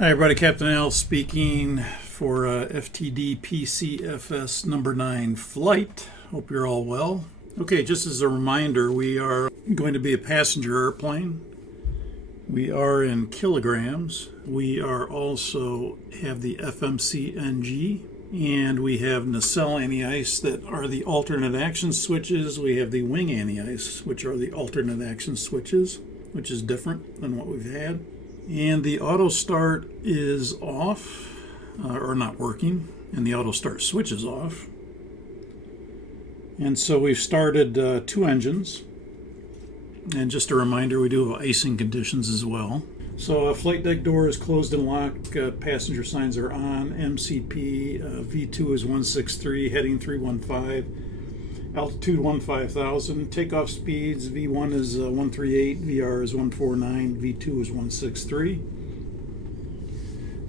Hi everybody, Captain Al speaking for FTD PCFS number 9 flight. Hope you're all well. Okay, just as a reminder, we are going to be a passenger airplane. We are in kilograms. We are also have the FMC NG, and we have nacelle anti-ice that are the alternate action switches. We have the wing anti-ice, which are the alternate action switches, which is different than what we've had. And the auto start is off, or not working, and the auto start switch is off. And so we've started 2 engines. And just a reminder, we do have icing conditions as well. So flight deck door is closed and locked. Passenger signs are on. MCP V2 is 163, heading 315. Altitude 15,000. Takeoff speeds, V1 is 138, VR is 149, V2 is 163.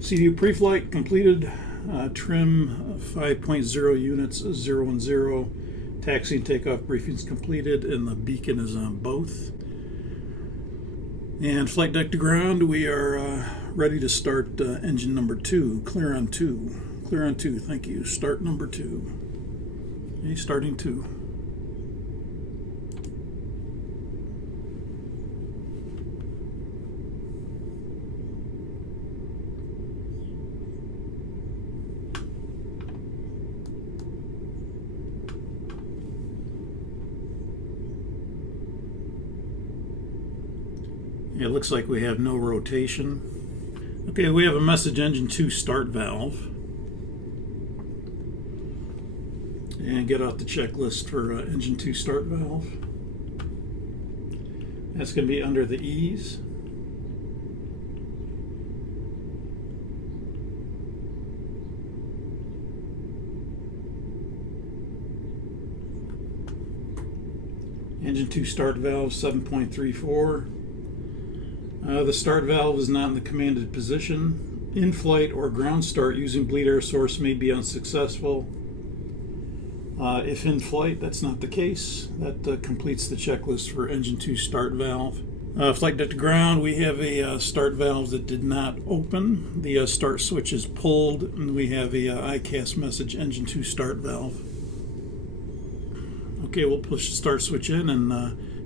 CView pre-flight completed. Trim 5.0 units 0 and 0. Taxi and takeoff briefings completed, and the beacon is on both. And flight deck to ground, we are ready to start engine number 2. Clear on 2. Clear on 2, thank you. Start number 2. Okay, starting 2. It looks like we have no rotation. Okay, we have a message engine 2 start valve. And get out the checklist for engine 2 start valve. That's going to be under the E's. Engine 2 start valve 7.34. The start valve is not in the commanded position. In-flight or ground start using bleed air source may be unsuccessful. If in flight, that's not the case. That completes the checklist for engine 2 start valve. Flight deck to ground, we have a start valve that did not open. The start switch is pulled, and we have a ICAS message engine 2 start valve. Okay, we'll push the start switch in, and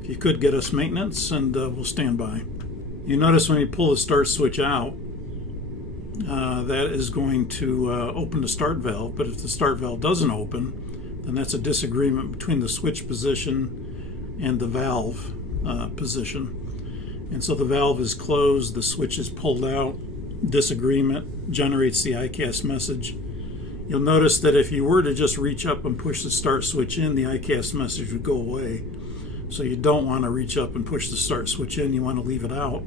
if you could get us maintenance, and we'll stand by. You notice when you pull the start switch out, that is going to open the start valve, but if the start valve doesn't open, then that's a disagreement between the switch position and the valve position. And so the valve is closed, the switch is pulled out, disagreement generates the ICAS message. You'll notice that if you were to just reach up and push the start switch in, the ICAS message would go away. So you don't want to reach up and push the start switch in, you want to leave it out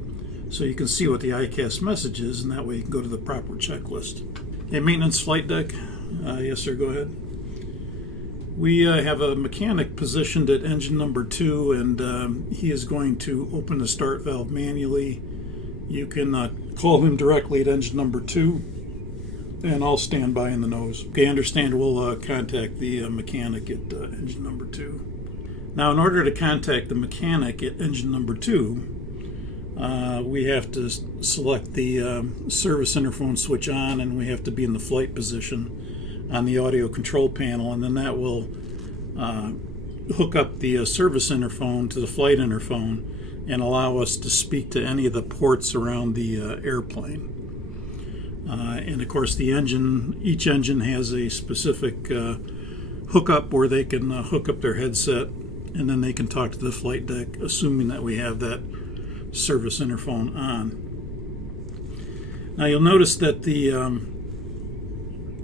so you can see what the ICAS message is, and that way you can go to the proper checklist. Okay, maintenance flight deck. Yes sir, go ahead. We have a mechanic positioned at engine number 2, and he is going to open the start valve manually. You can call him directly at engine number 2, and I'll stand by in the nose. Okay, understand, we'll contact the mechanic at engine number 2. Now, in order to contact the mechanic at engine number 2, we have to select the service interphone switch on, and we have to be in the flight position on the audio control panel, and then that will hook up the service interphone to the flight interphone and allow us to speak to any of the ports around the airplane. And of course, each engine has a specific hookup where they can hook up their headset, and then they can talk to the flight deck, assuming that we have that service interphone on. Now you'll notice that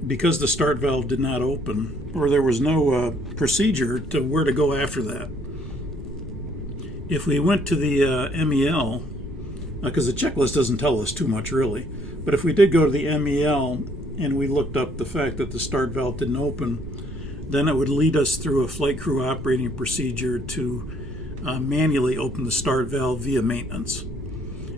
because the start valve did not open, or there was no procedure to where to go after that. If we went to the MEL, because the checklist doesn't tell us too much really, but if we did go to the MEL and we looked up the fact that the start valve didn't open, then it would lead us through a flight crew operating procedure to manually open the start valve via maintenance.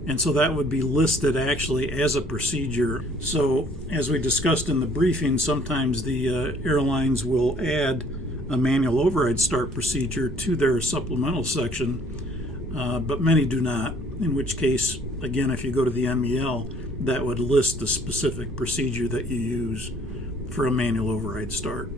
And so that would be listed actually as a procedure. So as we discussed in the briefing, sometimes the airlines will add a manual override start procedure to their supplemental section, but many do not, in which case, again, if you go to the MEL, that would list the specific procedure that you use for a manual override start.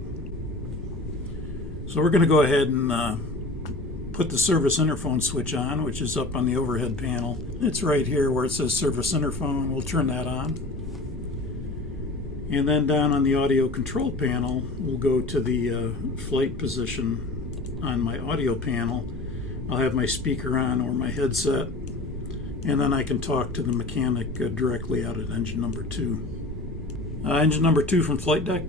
So we're going to go ahead and put the service interphone switch on, which is up on the overhead panel. It's right here where it says service interphone. We'll turn that on. And then down on the audio control panel, we'll go to the flight position on my audio panel. I'll have my speaker on or my headset, and then I can talk to the mechanic directly out at engine number 2. Engine number 2 from flight deck.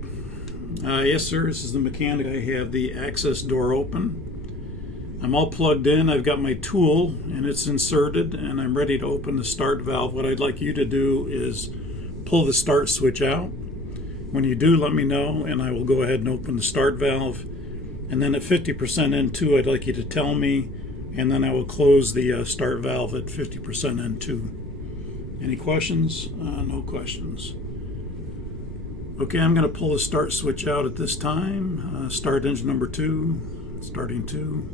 Yes, sir, this is the mechanic. I have the access door open. I'm all plugged in. I've got my tool, and it's inserted, and I'm ready to open the start valve. What I'd like you to do is pull the start switch out. When you do, let me know, and I will go ahead and open the start valve. And then at 50% N2, I'd like you to tell me, and then I will close the start valve at 50% N2. Any questions? No questions. Okay, I'm going to pull the start switch out at this time. Start engine number 2, starting 2.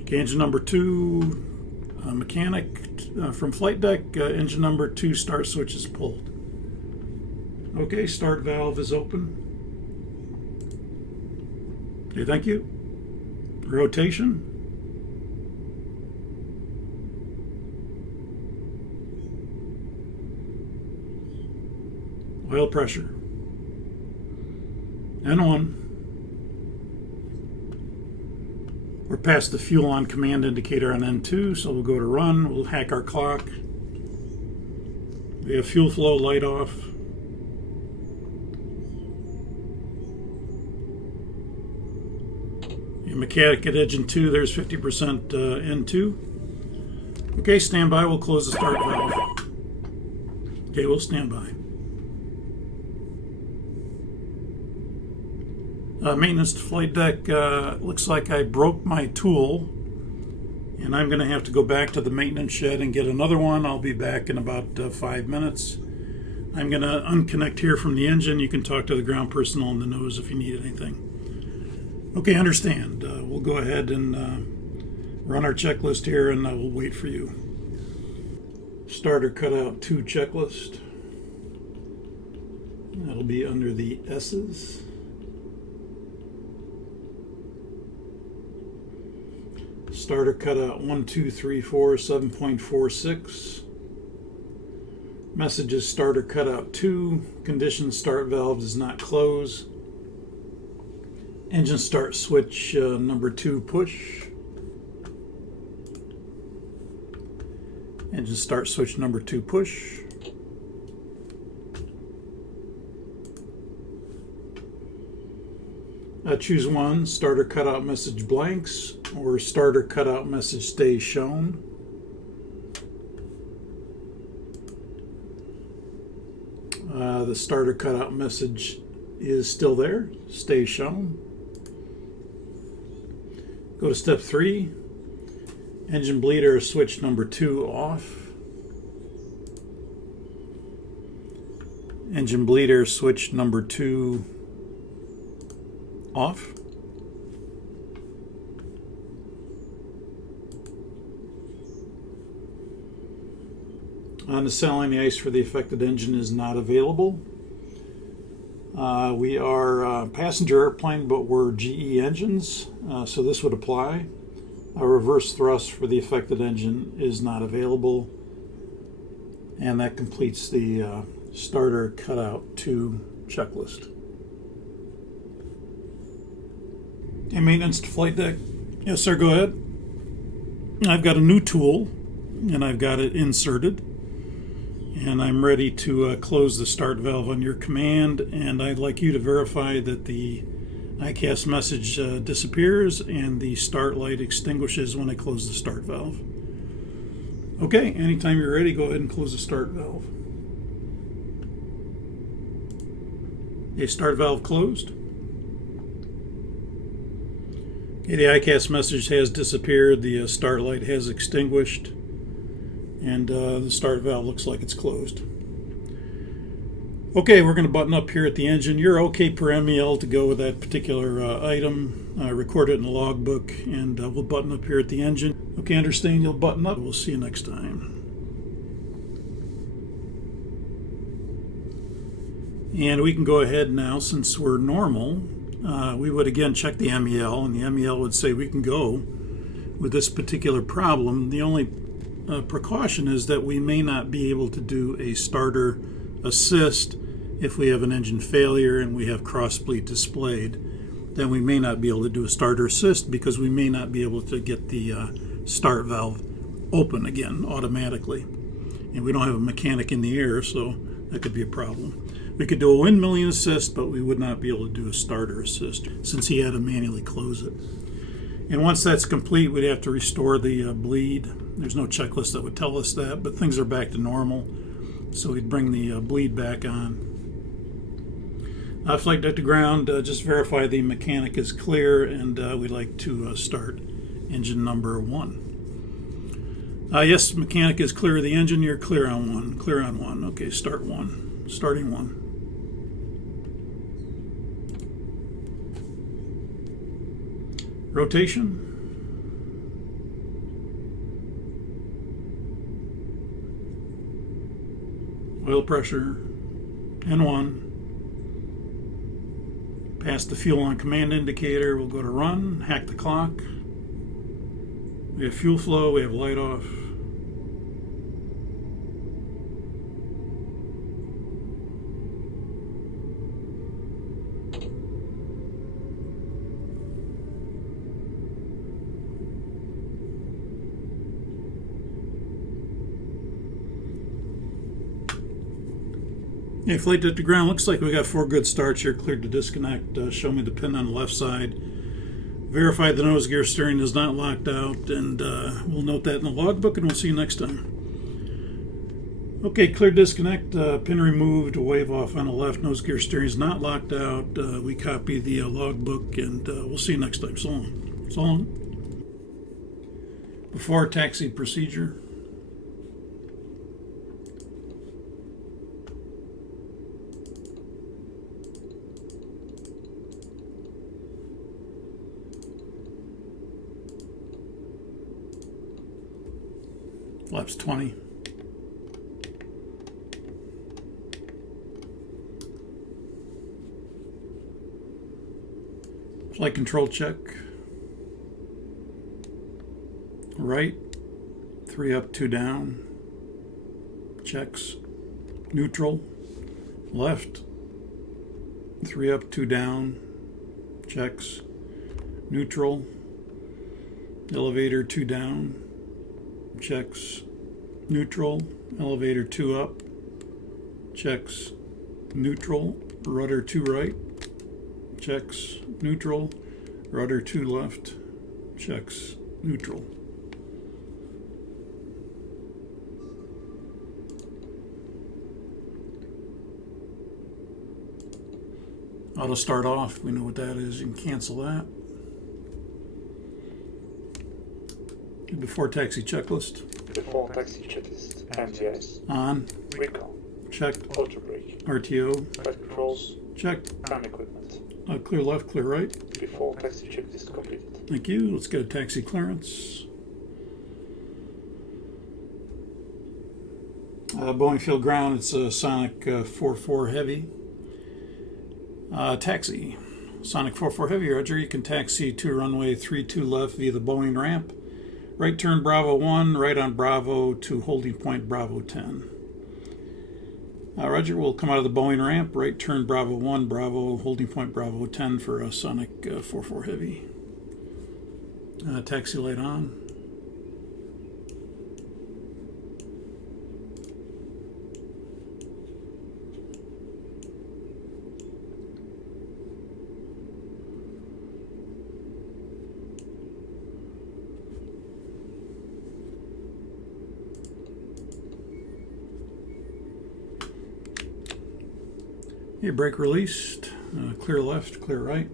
Okay, engine number 2, mechanic from flight deck, engine number 2 start switch is pulled. Okay, start valve is open. Okay, thank you. Rotation. Oil pressure. N1. We're past the fuel on command indicator on N2, so we'll go to run. We'll hack our clock. We have fuel flow light off. Mechanic at engine 2, there's 50% N2. Okay, stand by. We'll close the start valve. Okay, we'll stand by. Maintenance to flight deck. Looks like I broke my tool, and I'm going to have to go back to the maintenance shed and get another one. I'll be back in about 5 minutes. I'm going to unconnect here from the engine. You can talk to the ground personnel on the nose if you need anything. Okay, understand. We'll go ahead and run our checklist here, and we'll wait for you. Starter cutout 2 checklist. That'll be under the S's. Starter cutout 1, 2, 3, 4, 7.46. Messages starter cutout 2. Condition start valve does not close. Engine start switch number 2 push. Engine start switch number 2 push. Choose one, starter cutout message blanks or starter cutout message stays shown. The starter cutout message is still there, stays shown. Go to step 3, engine bleeder switch number 2 off. Engine bleeder switch number 2 off. On the saline, the ice for the affected engine is not available. We are a passenger airplane, but we're GE engines, so this would apply. A reverse thrust for the affected engine is not available. And that completes the starter cutout 2 checklist. Okay, maintenance to flight deck. Yes, sir, go ahead. I've got a new tool, and I've got it inserted. And I'm ready to close the start valve on your command, and I'd like you to verify that the ICAS message disappears and the start light extinguishes when I close the start valve. Okay, anytime you're ready, go ahead and close the start valve. Okay, start valve closed. Okay, the ICAS message has disappeared, the start light has extinguished, and the start valve looks like it's closed. Okay, we're going to button up here at the engine. You're okay per MEL to go with that particular item. Record it in the logbook, and we'll button up here at the engine. Okay, understand, you'll button up. We'll see you next time. And we can go ahead now, since we're normal, we would again check the MEL, and the MEL would say we can go with this particular problem. The only precaution is that we may not be able to do a starter assist if we have an engine failure and we have cross bleed displayed. Then we may not be able to do a starter assist because we may not be able to get the start valve open again automatically. And we don't have a mechanic in the air, so that could be a problem. We could do a windmilling assist, but we would not be able to do a starter assist since he had to manually close it. And once that's complete, we'd have to restore the bleed. There's no checklist that would tell us that, but things are back to normal. So we'd bring the bleed back on. Flight deck to ground, just verify the mechanic is clear, and we'd like to start engine number 1. Yes, mechanic is clear of the engine. You're clear on 1. Clear on 1. Okay, start 1. Starting 1. Rotation. Oil pressure. N1. Pass the fuel on command indicator. We'll go to run. Hack the clock. We have fuel flow. We have light off. Okay, flight deck to ground. Looks like we got 4 good starts here. Cleared to disconnect. Show me the pin on the left side. Verify the nose gear steering is not locked out, and we'll note that in the logbook, and we'll see you next time. Okay, clear disconnect. Pin removed. Wave off on the left. Nose gear steering is not locked out. We copy the logbook, and we'll see you next time. So long. So long. Before taxi procedure. Flaps 20. Flight control check. Right. 3 up, 2 down. Checks. Neutral. Left. 3 up, 2 down. Checks. Neutral. Elevator 2 down. Checks. Neutral. Elevator 2 up. Checks. Neutral. Rudder 2 right. Checks. Neutral. Rudder 2 left. Checks. Neutral. Auto start off. We know what that is. You can cancel that. Before taxi checklist. Before taxi checklist. MTS. On. Recall. Checked. Auto brake. RTO. Flight controls. Checked. Ground equipment. Clear left, clear right. Before taxi checklist completed. Thank you. Let's get a taxi clearance. Boeing field ground. It's a Sonic 44 Heavy. Taxi. Sonic 44 Heavy, Roger. You can taxi to runway 32 left via the Boeing ramp. Right turn Bravo 1, right on Bravo to holding point Bravo 10. Roger, we'll come out of the Boeing ramp, right turn Bravo 1, Bravo, holding point Bravo 10 for a Sonic 44 Heavy. Taxi light on. Okay, brake released. Clear left, clear right.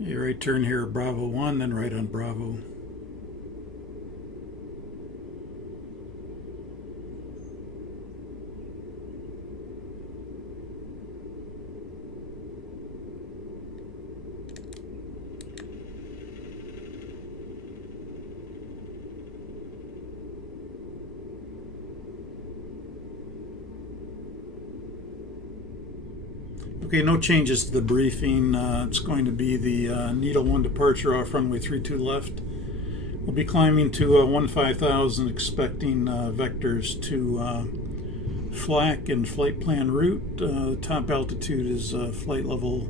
A right turn here, Bravo 1, then right on Bravo. Okay, no changes to the briefing. It's going to be the Needle 1 departure off runway 32 left. We'll be climbing to 15,000, expecting vectors to flak and flight plan route. Top altitude is flight level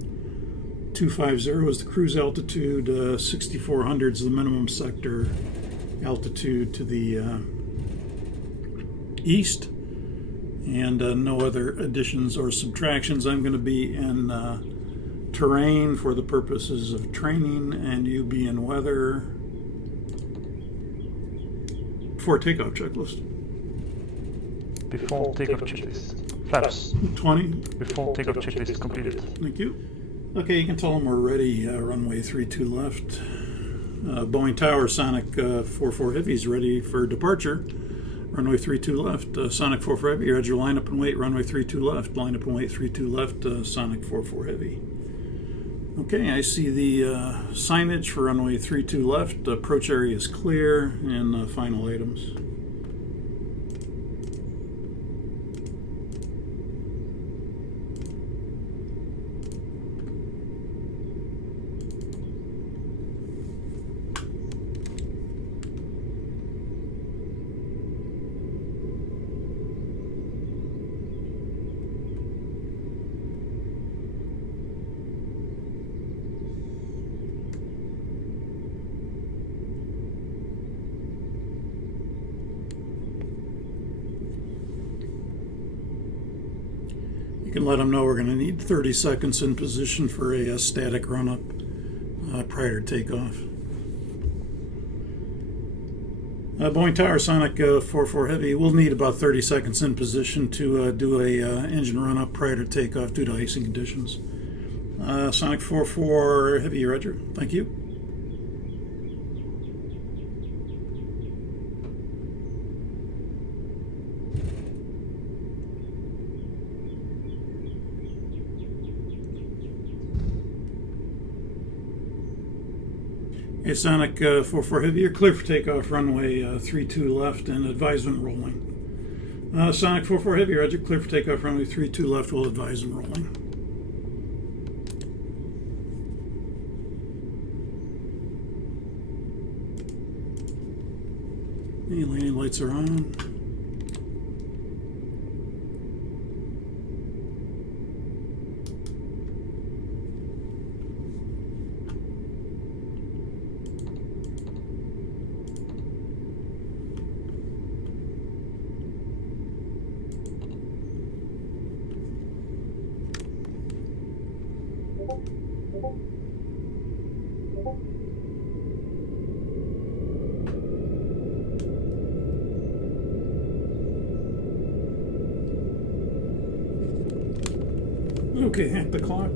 250 is the cruise altitude. 6,400 is the minimum sector altitude to the east. And no other additions or subtractions. I'm going to be in terrain for the purposes of training, and you be in weather for takeoff checklist. Before takeoff checklist. Flaps. 20. Before takeoff checklist completed. Thank you. Okay, you can tell them we're ready. Runway 32 left. Boeing Tower, Sonic 44 Heavy is ready for departure. Runway 32 left, Sonic 44 Heavy, Roger, line up and wait, runway 32 left, line up and wait, 32 left, Sonic 44 Heavy. Okay, I see the signage for runway 32 left, approach area is clear, and final items. You can let them know we're going to need 30 seconds in position for a static run-up prior to takeoff. Boeing Tower, Sonic 44 Heavy, we'll need about 30 seconds in position to do a engine run-up prior to takeoff due to icing conditions. Sonic 44 Heavy, Roger. Thank you. Hey, Sonic 44 Heavy, you're clear for takeoff, runway 32 left, and advisement rolling. Sonic 44 Heavy, Roger, clear for takeoff, runway 32 left, we'll advise and rolling. Hey, landing lights are on. Okay, hack the clock.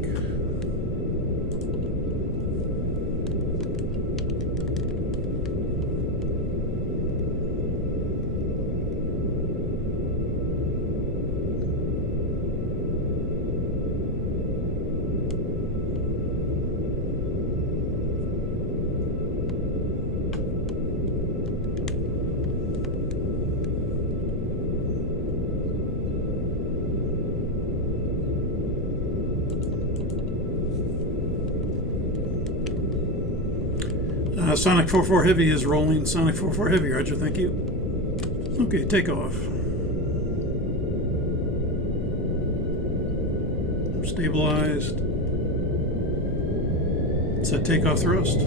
Sonic 44 Heavy is rolling. Sonic 44 Heavy, Roger, thank you. Okay, take off. Stabilized. Set takeoff thrust.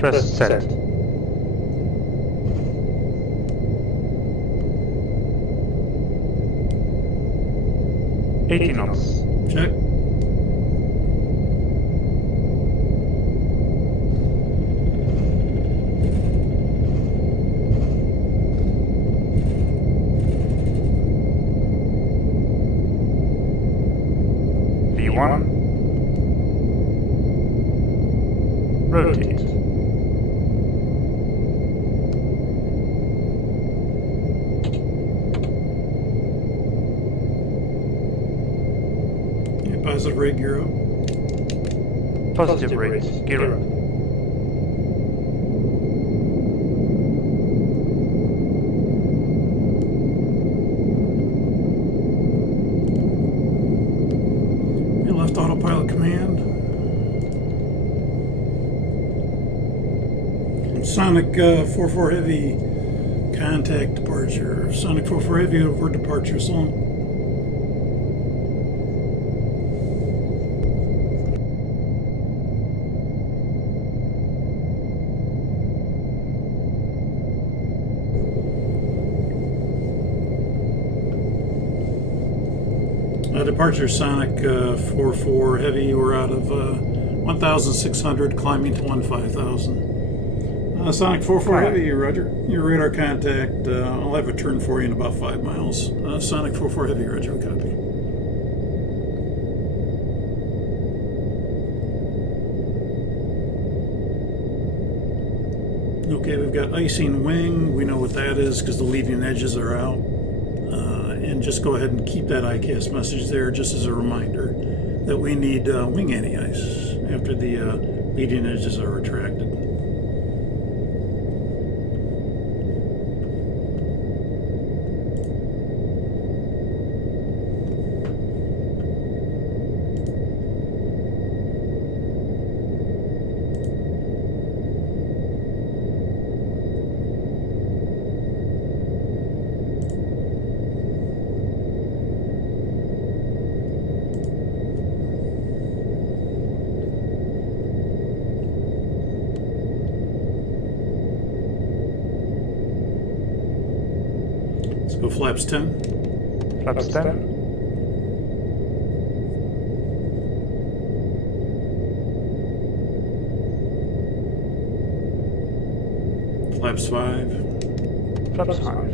Thrust set. $80 knots. Check. V1. Rotate. Okay, positive rate, gear up. Positive rate. Gear up. Okay, left autopilot command. Sonic 44 Heavy contact departure. Sonic 44 Heavy over departure zone. Departure Sonic 44 Heavy. We're out of 1,600, climbing to 15,000. Sonic 44 Heavy, Roger. Your radar contact. I'll have a turn for you in about 5 miles. Sonic 44 Heavy, Roger. Copy. Okay, we've got icing wing. We know what that is because the leading edges are out. And just go ahead and keep that ICAST message there just as a reminder that we need wing anti-ice after the leading edges are retracted. Let's go flaps 10. Flaps 10. Flaps 5. Flaps 5.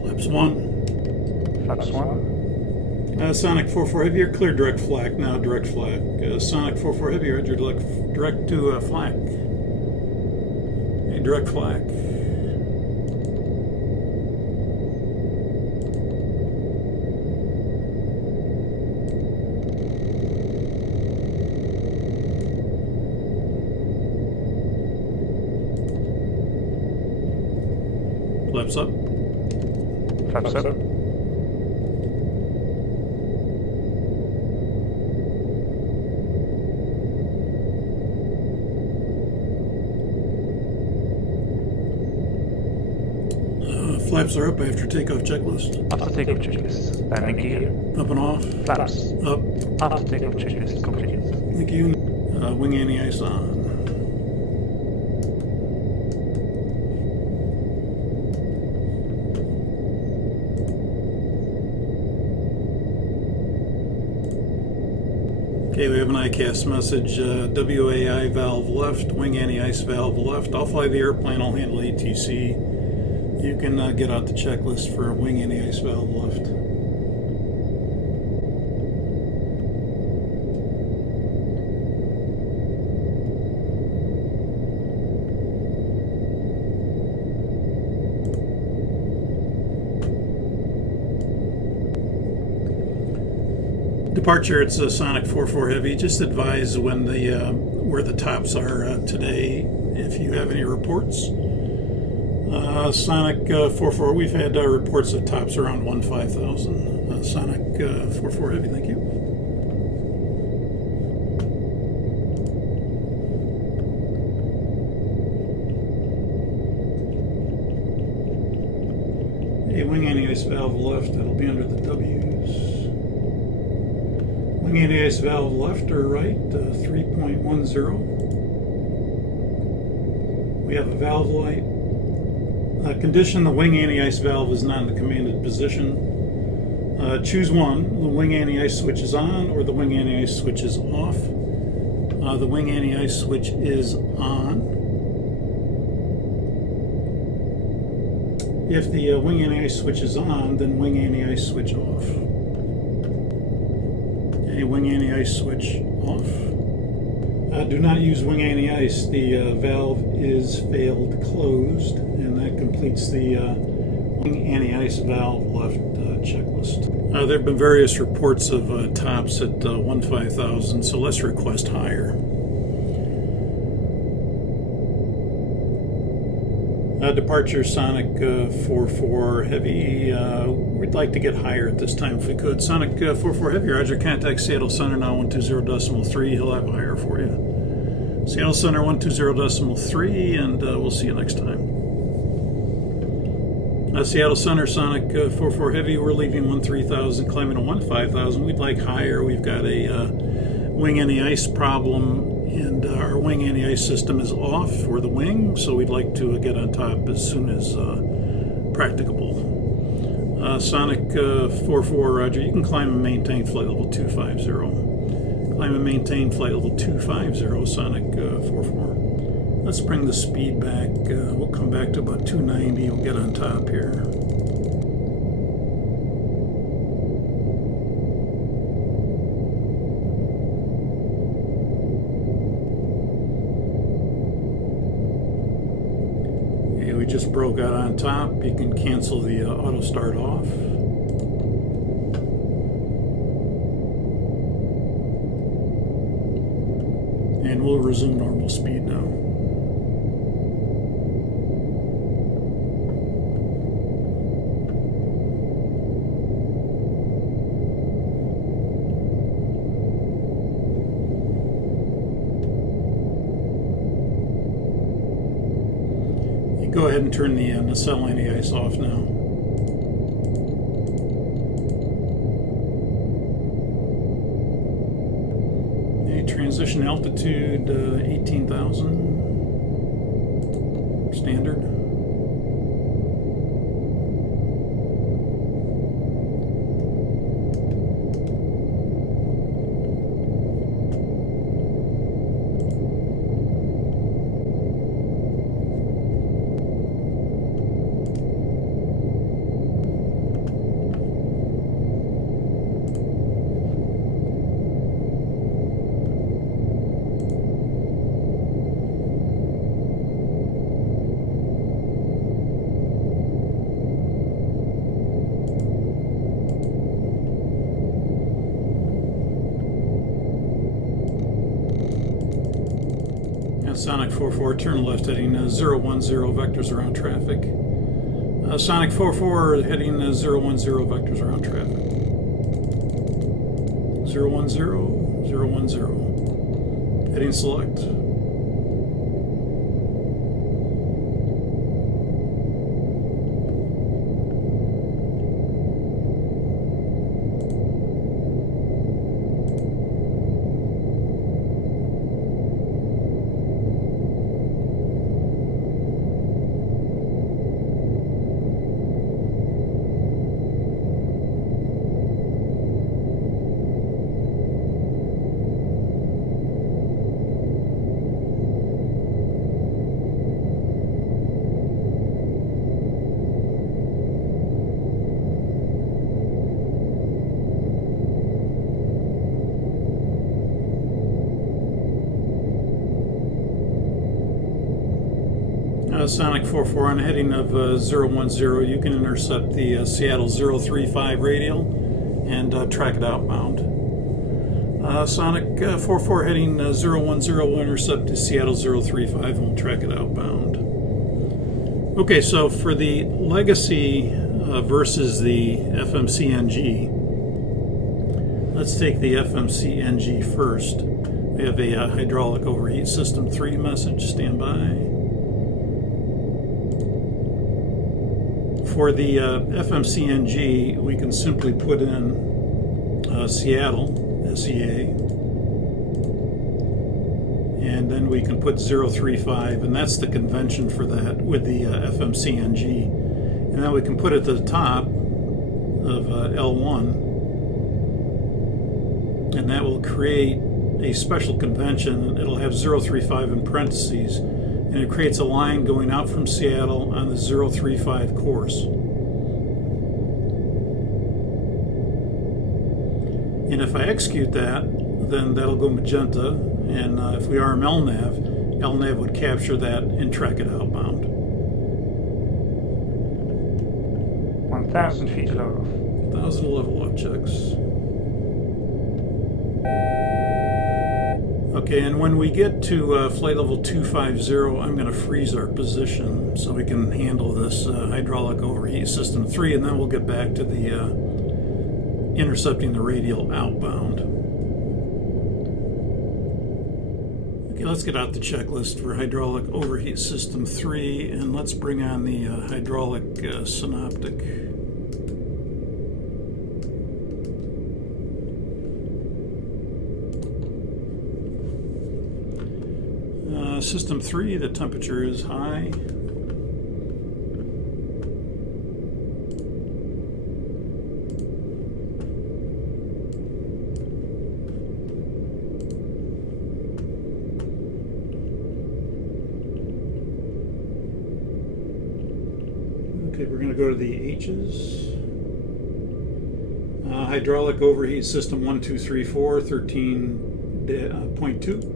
Flaps 1. Flaps 1. Sonic 44 Heavy, you're clear direct flak now, direct flak. Sonic 44 Heavy, you're direct to flak. Okay, direct flak. Flaps up. Flaps up. Flaps are up after takeoff checklist. After takeoff checklist. Landing gear. Up and off. Flaps. Up. After takeoff checklist completed. Thank you. Wing anti-ice on. Okay, we have an ICAST message. WAI valve left, wing anti-ice valve left. I'll fly the airplane, I'll handle ATC. You can get out the checklist for wing anti-ice valve left. Departure, it's a Sonic 44 Heavy. Just advise when the where the tops are today if you have any reports. Sonic 44, we've had reports of tops around 15,000. Sonic 44 Heavy, thank you. Hey, wing anti-ice valve left, that'll be under the W's. Wing anti-ice valve left or right, 3.10. We have a valve light. Condition, the wing anti-ice valve is not in the commanded position. Choose one. The wing anti-ice switch is on or the wing anti-ice switch is off. The wing anti-ice switch is on. If the wing anti-ice switch is on, then wing anti-ice switch off. Okay, wing anti-ice switch off. Do not use wing anti-ice. The valve is failed closed, and that completes the wing anti-ice valve left checklist. There have been various reports of tops at 15,000, so let's request higher. Departure Sonic 44 Heavy. We'd like to get higher at this time if we could. Sonic 44 Heavy, Roger. Contact Seattle Center now 120.3. He'll have higher for you. Seattle Center 120.3, and we'll see you next time. Seattle Center Sonic 44 Heavy. We're leaving 13,000, climbing to 15,000. We'd like higher. We've got a wing anti-ice problem, and our wing anti-ice system is off for the wing, so we'd like to get on top as soon as practicable. Sonic 44, Roger, you can climb and maintain flight level 250. Climb and maintain flight level 250, Sonic 44. Let's bring the speed back. We'll come back to about 290. We'll get on top here. We just broke out on top. You can cancel the auto start off. And we'll resume normal speed now. Go ahead and turn the nacelle anti-ice off now. Okay, transition altitude 18,000 standard. Sonic 44, turn left heading 010, vectors around traffic. Sonic 44 heading 010, vectors around traffic. 010, 010. Heading select. Sonic 44 on a heading of 010, you can intercept the Seattle 035 radial and track it outbound. Sonic 44 heading 010 will intercept the Seattle 035 and we'll track it outbound. Okay, so for the Legacy versus the FMCNG, let's take the FMCNG first. We have a hydraulic overheat system 3 message, stand by. For the FMCNG, we can simply put in Seattle, SEA, and then we can put 035, and that's the convention for that with the FMCNG. And then we can put at the top of L1, and that will create a special convention. It'll have 035 in parentheses, and it creates a line going out from Seattle on the 035 course. And if I execute that, then that'll go magenta, and if we arm LNAV, LNAV would capture that and track it outbound. 1,000 feet lower. 1,000 level up checks. Okay, and when we get to flight level 250, I'm going to freeze our position so we can handle this hydraulic overheat system 3, and then we'll get back to the intercepting the radial outbound. Okay, let's get out the checklist for hydraulic overheat system 3, and let's bring on the hydraulic synoptic. System 3, the temperature is high. Okay, we're going to go to the H's. Hydraulic overheat system 1, 2, 3, 4, 13.2.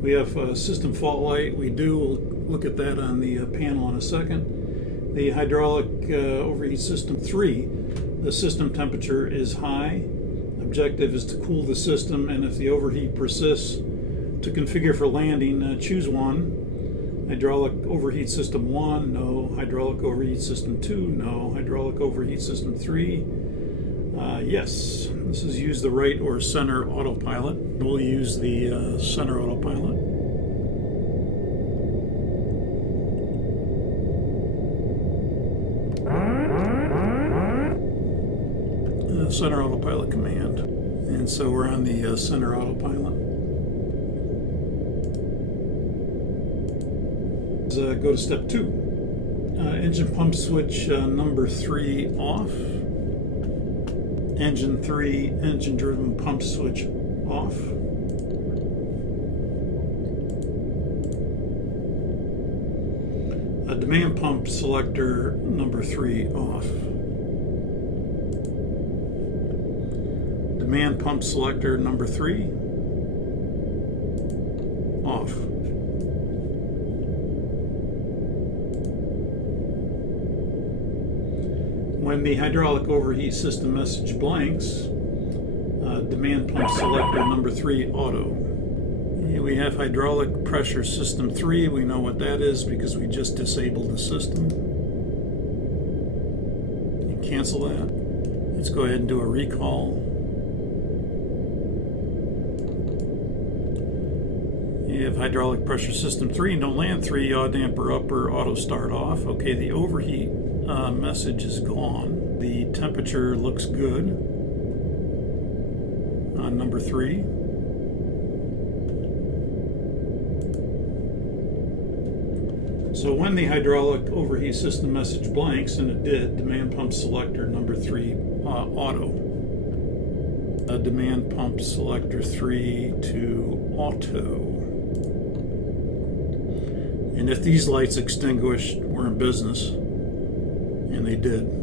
We have system fault light. We'll look at that on the panel in a second. The hydraulic overheat system 3, the system temperature is high. Objective is to cool the system, and if the overheat persists, to configure for landing, choose one. Hydraulic overheat system 1, no. Hydraulic overheat system 2, no. Hydraulic overheat system 3, yes. This is use the right or center autopilot. We'll use the center autopilot. Center autopilot command. And so we're on the center autopilot. Go to step 2. Engine pump switch number 3 off. Engine 3, engine driven pump switch off. Demand pump selector number 3 off. Demand pump selector number 3 off. When the hydraulic overheat system message blanks, demand pump selector number 3 auto. Here we have hydraulic pressure system 3. We know what that is because we just disabled the system. You cancel that. Let's go ahead and do a recall. You have hydraulic pressure system 3, no land 3, yaw damper upper, auto start off. Okay, the overheat message is gone. The temperature looks good on number 3. So when the hydraulic overheat system message blanks, and it did, demand pump selector number 3 auto. Demand pump selector 3 to auto. And if these lights extinguished, we're in business. And they did.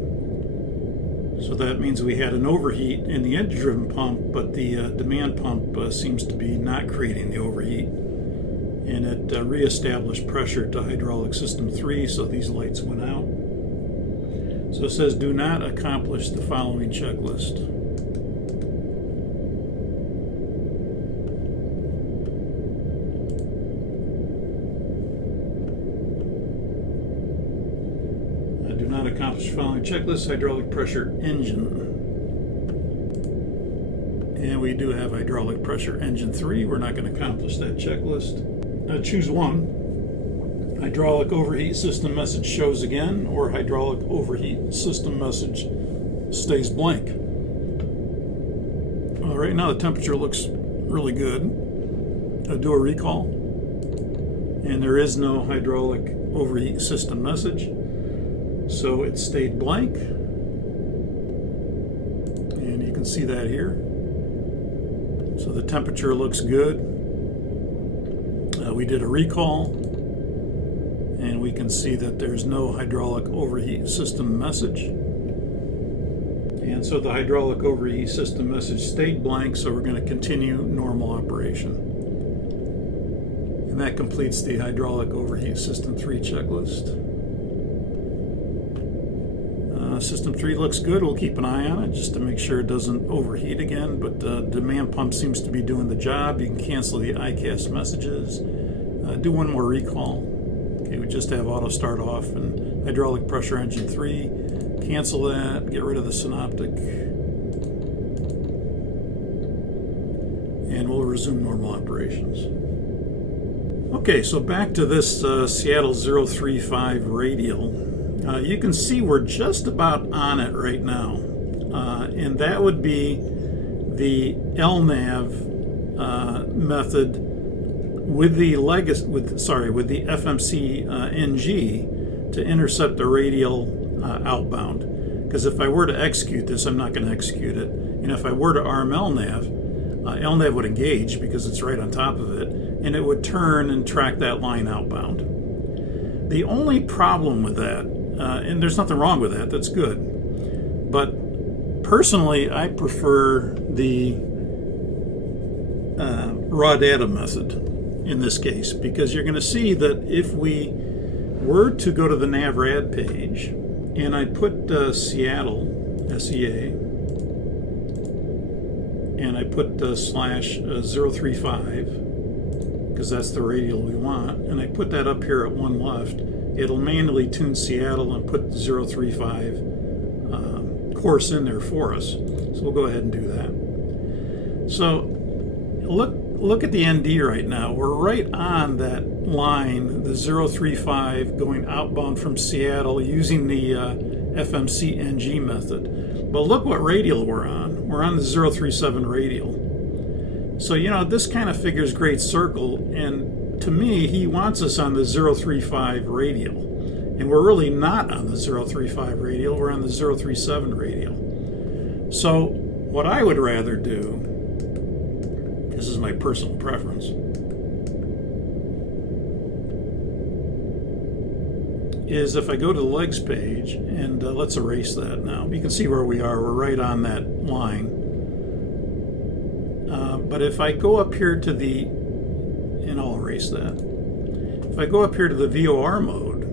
So that means we had an overheat in the engine-driven pump, but the demand pump seems to be not creating the overheat. And it reestablished pressure to hydraulic system 3, so these lights went out. So it says, do not accomplish the following checklist. Do not accomplish the following checklist. Hydraulic pressure engine. And we do have hydraulic pressure engine 3. We're not going to accomplish that checklist. Choose one. Hydraulic overheat system message shows again, or hydraulic overheat system message stays blank. Well, right now the temperature looks really good. I'll do a recall. And there is no hydraulic overheat system message. So it stayed blank. can see that here. So the temperature looks good. We did a recall, and we can see that there's no hydraulic overheat system message. And so the hydraulic overheat system message stayed blank, so we're going to continue normal operation. And that completes the hydraulic overheat system 3 checklist. System 3 looks good. We'll keep an eye on it just to make sure it doesn't overheat again, but the demand pump seems to be doing the job. You can cancel the ICAST messages. Do one more recall. Okay, we just have auto start off and hydraulic pressure engine 3. Cancel that, get rid of the synoptic, and we'll resume normal operations. Okay, so back to this Seattle 035 radial. You can see we're just about on it right now, and that would be the LNAV method with the FMC NG to intercept the radial outbound. Because if I were to execute this, I'm not going to execute it. And if I were to arm LNAV, LNAV would engage because it's right on top of it, and it would turn and track that line outbound. The only problem with that, and there's nothing wrong with that, that's good. But personally, I prefer the raw data method in this case, because you're going to see that if we were to go to the NavRad page and I put Seattle, SEA, and I put /035, because that's the radial we want, and I put that up here at one left, it'll manually tune Seattle and put the 035 course in there for us. So we'll go ahead and do that. So look at the ND right now. We're right on that line, the 035 going outbound from Seattle using the FMC NG method. But look what radial we're on. We're on the 037 radial. So, you know, this kind of figures great circle, and to me, he wants us on the 035 radial. And we're really not on the 035 radial, we're on the 037 radial. So, what I would rather do, this is my personal preference, is if I go to the legs page, and let's erase that now. You can see where we are. We're right on that line. But if I go up here to the, and I'll erase that. If I go up here to the VOR mode,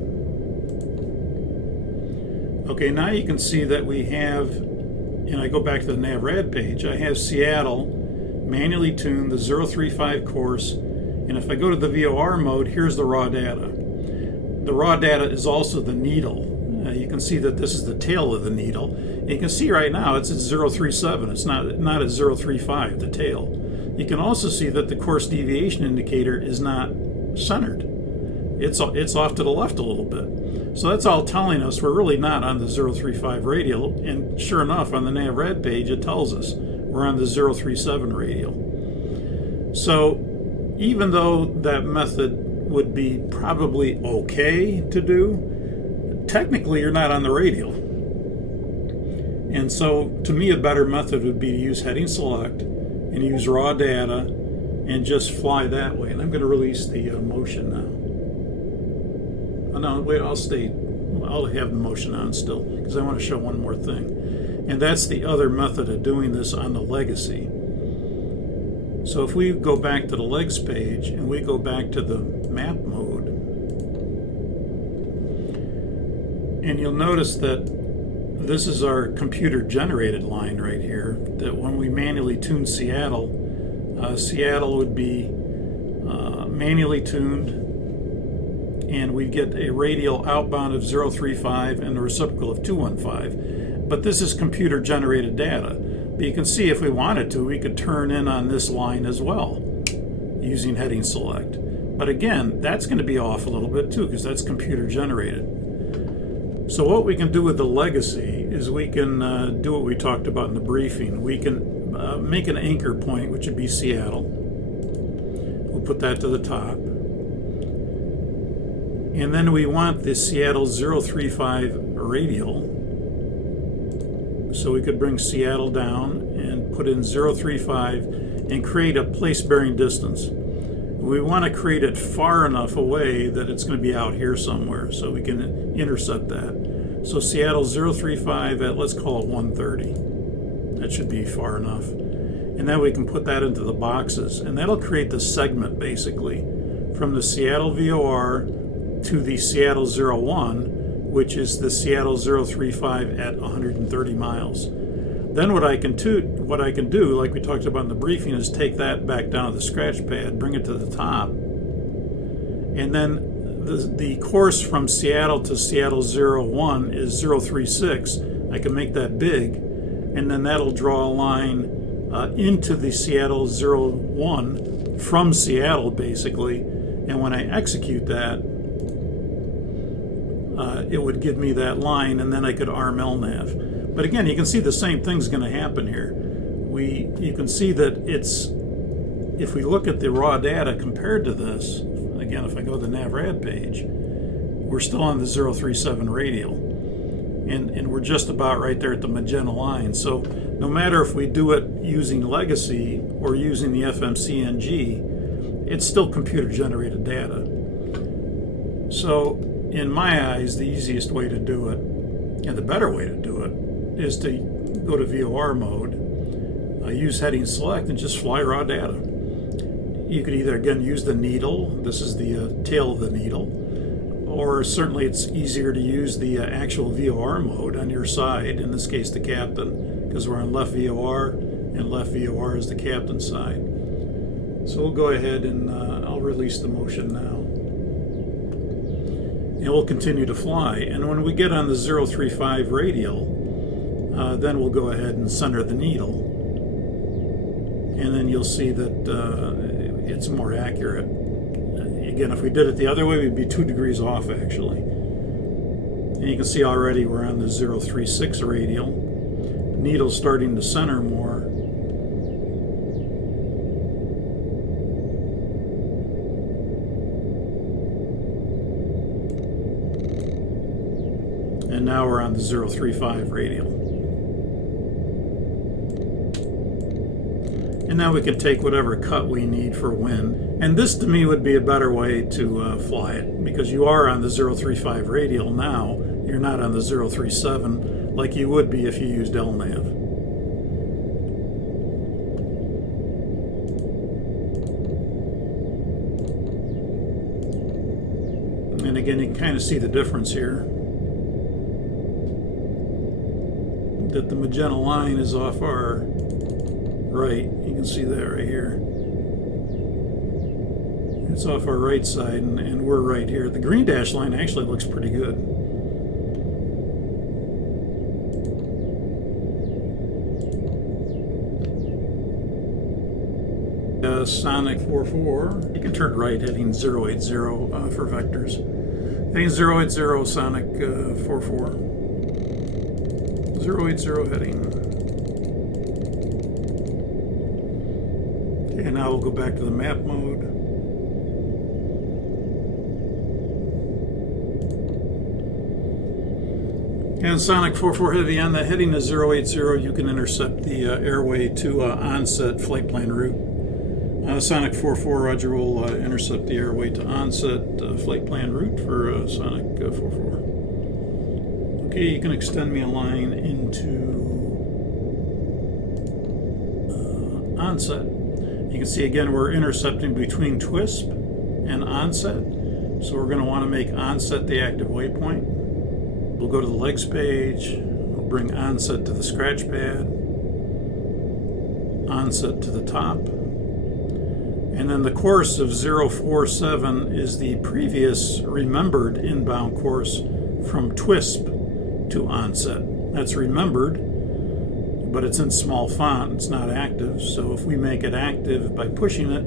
okay, now you can see that we have, and I go back to the NavRad page, I have Seattle manually tuned, the 035 course, and if I go to the VOR mode, here's the raw data. The raw data is also the needle. You can see that this is the tail of the needle. And you can see right now it's at 037. It's not at 035, the tail. You can also see that the course deviation indicator is not centered. It's off to the left a little bit. So that's all telling us we're really not on the 035 radial. And sure enough, on the NavRad page, it tells us we're on the 037 radial. So even though that method would be probably okay to do, technically you're not on the radial. And so to me a better method would be to use heading select and use raw data and just fly that way. And I'm going to release the motion now. Oh, no, wait, I'll have the motion on still because I want to show one more thing. And that's the other method of doing this on the legacy. So if we go back to the legs page and we go back to the map mode, and you'll notice that this is our computer generated line right here, that when we manually tune Seattle, Seattle would be manually tuned, and we'd get a radial outbound of 035 and a reciprocal of 215. But this is computer generated data. But you can see if we wanted to, we could turn in on this line as well using heading select. But again, that's going to be off a little bit too because that's computer generated. So what we can do with the legacy is we can do what we talked about in the briefing. We can make an anchor point, which would be Seattle. We'll put that to the top. And then we want the Seattle 035 radial. So we could bring Seattle down and put in 035 and create a place bearing distance. We want to create it far enough away that it's going to be out here somewhere, so we can intercept that. So Seattle 035 at, let's call it 130. That should be far enough. And then we can put that into the boxes, and that'll create the segment basically from the Seattle VOR to the Seattle 01, which is the Seattle 035 at 130 miles. Then what I can do, like we talked about in the briefing, is take that back down to the scratch pad, bring it to the top, and then the course from Seattle to Seattle 01 is 036. I can make that big, and then that'll draw a line into the Seattle 01 from Seattle, basically. And when I execute that, it would give me that line, and then I could arm LNAV. But again, you can see the same thing's going to happen here. You can see that if we look at the raw data compared to this, again, if I go to the NavRad page, we're still on the 037 radial. And we're just about right there at the magenta line. So no matter if we do it using legacy or using the FMCNG, it's still computer generated data. So in my eyes, the easiest way to do it, and the better way to do it, is to go to VOR mode, use heading select, and just fly raw data. You could either, again, use the needle. This is the tail of the needle. Or certainly it's easier to use the actual VOR mode on your side, in this case the captain, because we're on left VOR, and left VOR is the captain's side. So we'll go ahead and I'll release the motion now. And we'll continue to fly. And when we get on the 035 radial, then we'll go ahead and center the needle. And then you'll see that it's more accurate. Again, if we did it the other way, we'd be 2 degrees off, actually. And you can see already we're on the 036 radial. Needle's starting to center more. And now we're on the 035 radial. And now we can take whatever cut we need for wind. And this to me would be a better way to fly it, because you are on the 035 radial now. You're not on the 037 like you would be if you used LNAV. And again, you can kind of see the difference here. That the magenta line is off our right. You can see that right here. It's off our right side, and we're right here. The green dash line actually looks pretty good. Sonic 44. You can turn right heading 080 for vectors. Heading 080 Sonic 44. 080 heading. Okay, now we'll go back to the map mode. And Sonic 44 Heavy, on the heading to 080, you can intercept the airway to onset flight plan route. Sonic 44, Roger, will intercept the airway to onset flight plan route for Sonic 44. Okay, you can extend me a line into onset. You can see again we're intercepting between TWISP and onset. So we're going to want to make onset the active waypoint. We'll go to the legs page. We'll bring onset to the scratch pad. Onset to the top. And then the course of 047 is the previous remembered inbound course from TWISP to onset. That's remembered, but it's in small font. It's not active. So if we make it active by pushing it,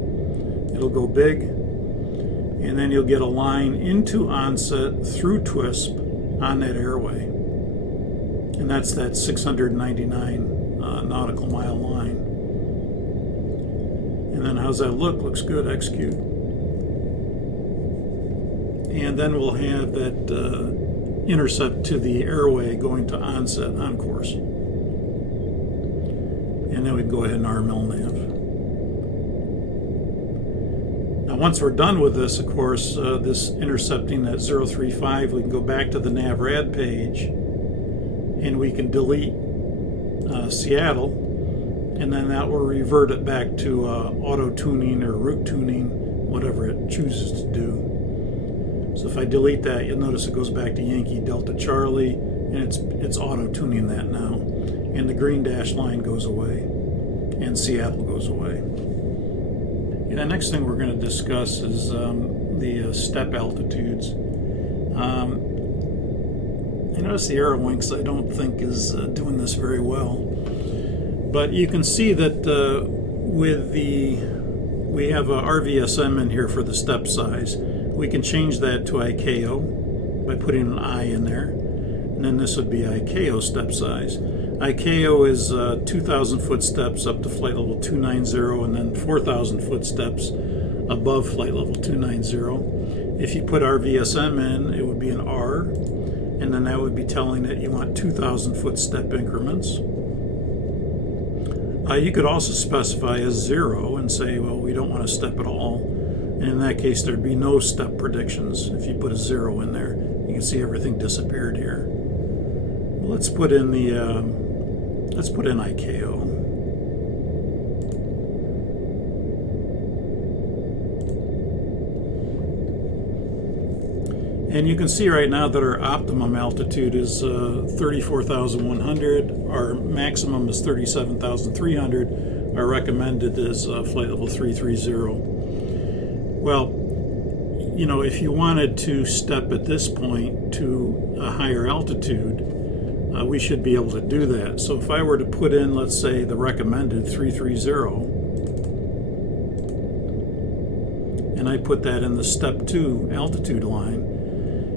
it'll go big. And then you'll get a line into onset through TWISP on that airway. And that's that 699 nautical mile line. And then how's that look? Looks good. Execute. And then we'll have that intercept to the airway going to onset on course. And and then we can go ahead and RML nav. Now once we're done with this, of course, this intercepting at 035, we can go back to the NavRad page and we can delete Seattle, and then that will revert it back to auto tuning or route tuning, whatever it chooses to do. So if I delete that, you'll notice it goes back to Yankee Delta Charlie, and it's auto tuning that now. And the green dashed line goes away, and Seattle goes away. And the next thing we're going to discuss is the step altitudes. I notice the Aerowinks I don't think is doing this very well, but you can see that we have a RVSM in here for the step size. We can change that to ICAO by putting an I in there, and then this would be ICAO step size. ICAO is 2,000 foot steps up to flight level 290, and then 4,000 foot steps above flight level 290. If you put RVSM in, it would be an R, and then that would be telling it you want 2,000 foot step increments. You could also specify as 0 and say, well, we don't want to step at all. And in that case, there'd be no step predictions if you put a 0 in there. You can see everything disappeared here. Let's put in ICAO. And you can see right now that our optimum altitude is 34,100. Our maximum is 37,300. Our recommended is flight level 330. Well, you know, if you wanted to step at this point to a higher altitude, we should be able to do that. So if I were to put in, let's say, the recommended 330, and I put that in the step 2 altitude line,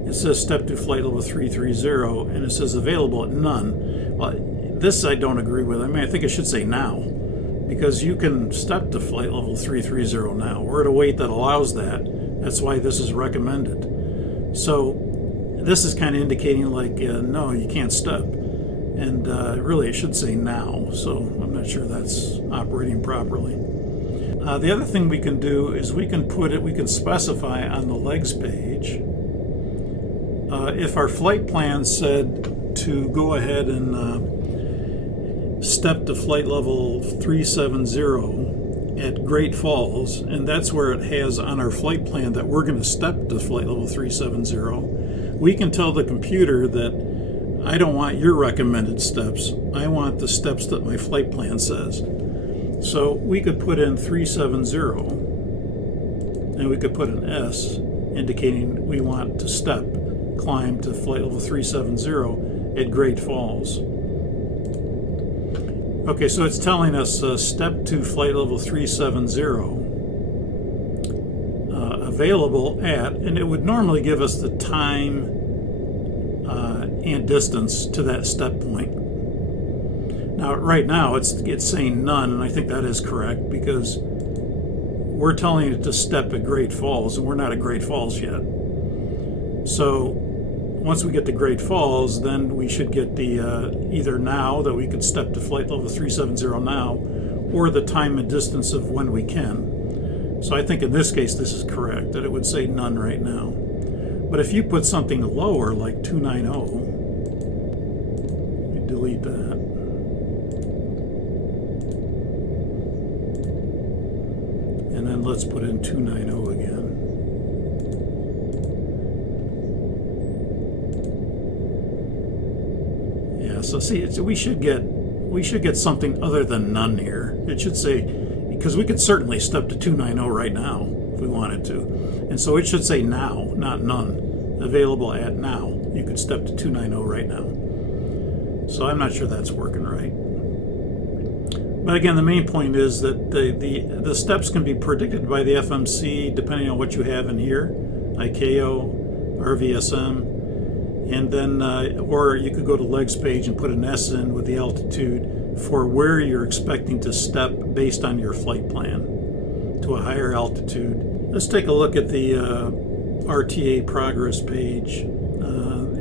it says step 2 flight level 330, and it says available at none. Well, this I don't agree with. I mean, I think it should say now, because you can step to flight level 330 now. We're at a weight that allows that. That's why this is recommended. So this is kind of indicating like, no, you can't step. And really it should say now. So I'm not sure that's operating properly. The other thing we can do is we can specify on the legs page, if our flight plan said to go ahead and step to flight level 370 at Great Falls, and that's where it has on our flight plan that we're going to step to flight level 370, we can tell the computer that I don't want your recommended steps. I want the steps that my flight plan says. So we could put in 370, and we could put an S indicating we want to climb to flight level 370 at Great Falls. Okay, so it's telling us step to flight level 370 available at, and it would normally give us the time and distance to that step point. Now, right now, it's saying none, and I think that is correct because we're telling it to step at Great Falls, and we're not at Great Falls yet. So once we get to Great Falls, then we should get the either now that we could step to flight level 370 now, or the time and distance of when we can. So I think in this case this is correct, that it would say none right now. But if you put something lower like 290, you delete that. And then let's put in 290 again. So see, we should get something other than none here. It should say, because we could certainly step to 290 right now if we wanted to, and so it should say now, not none. Available at now. You could step to 290 right now. So I'm not sure that's working right. But again, the main point is that the steps can be predicted by the FMC depending on what you have in here, ICAO, RVSM. And then, or you could go to legs page and put an S in with the altitude for where you're expecting to step based on your flight plan to a higher altitude. Let's take a look at the RTA progress page.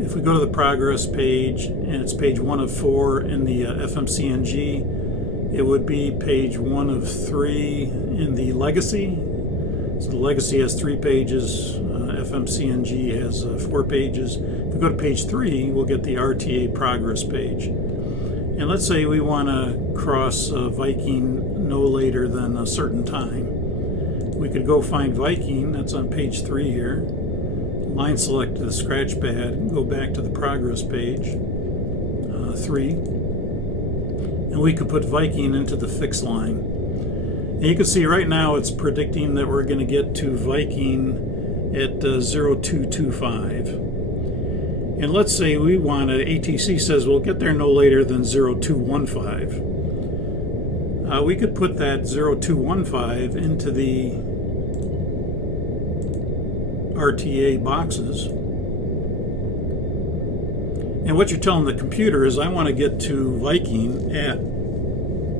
If we go to the progress page, and it's page 1 of 4 in the FMCNG, it would be page 1 of 3 in the Legacy. So the Legacy has 3 pages, FMCNG has 4 pages. If we go to page 3, we'll get the RTA progress page. And let's say we want to cross Viking no later than a certain time. We could go find Viking, that's on page 3 here. Line select the scratch pad, go back to the progress page, 3. And we could put Viking into the fix line. And you can see right now it's predicting that we're going to get to Viking at 0225. And let's say we want to, ATC says we'll get there no later than 0215. We could put that 0215 into the RTA boxes. And what you're telling the computer is I want to get to Viking at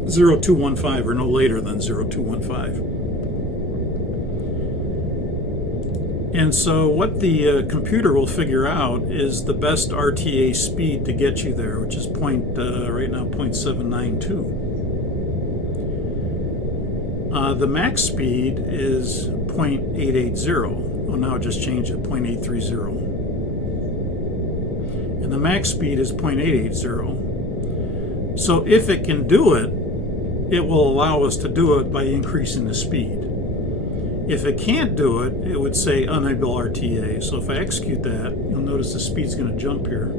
0215 or no later than 0215. And so what the computer will figure out is the best RTA speed to get you there, which is right now 0.792. The max speed is 0.880. Oh, now it just changed it, 0.830. And the max speed is 0.880. So if it can do it, it will allow us to do it by increasing the speed. If it can't do it, it would say unable RTA. So if I execute that, you'll notice the speed's going to jump here.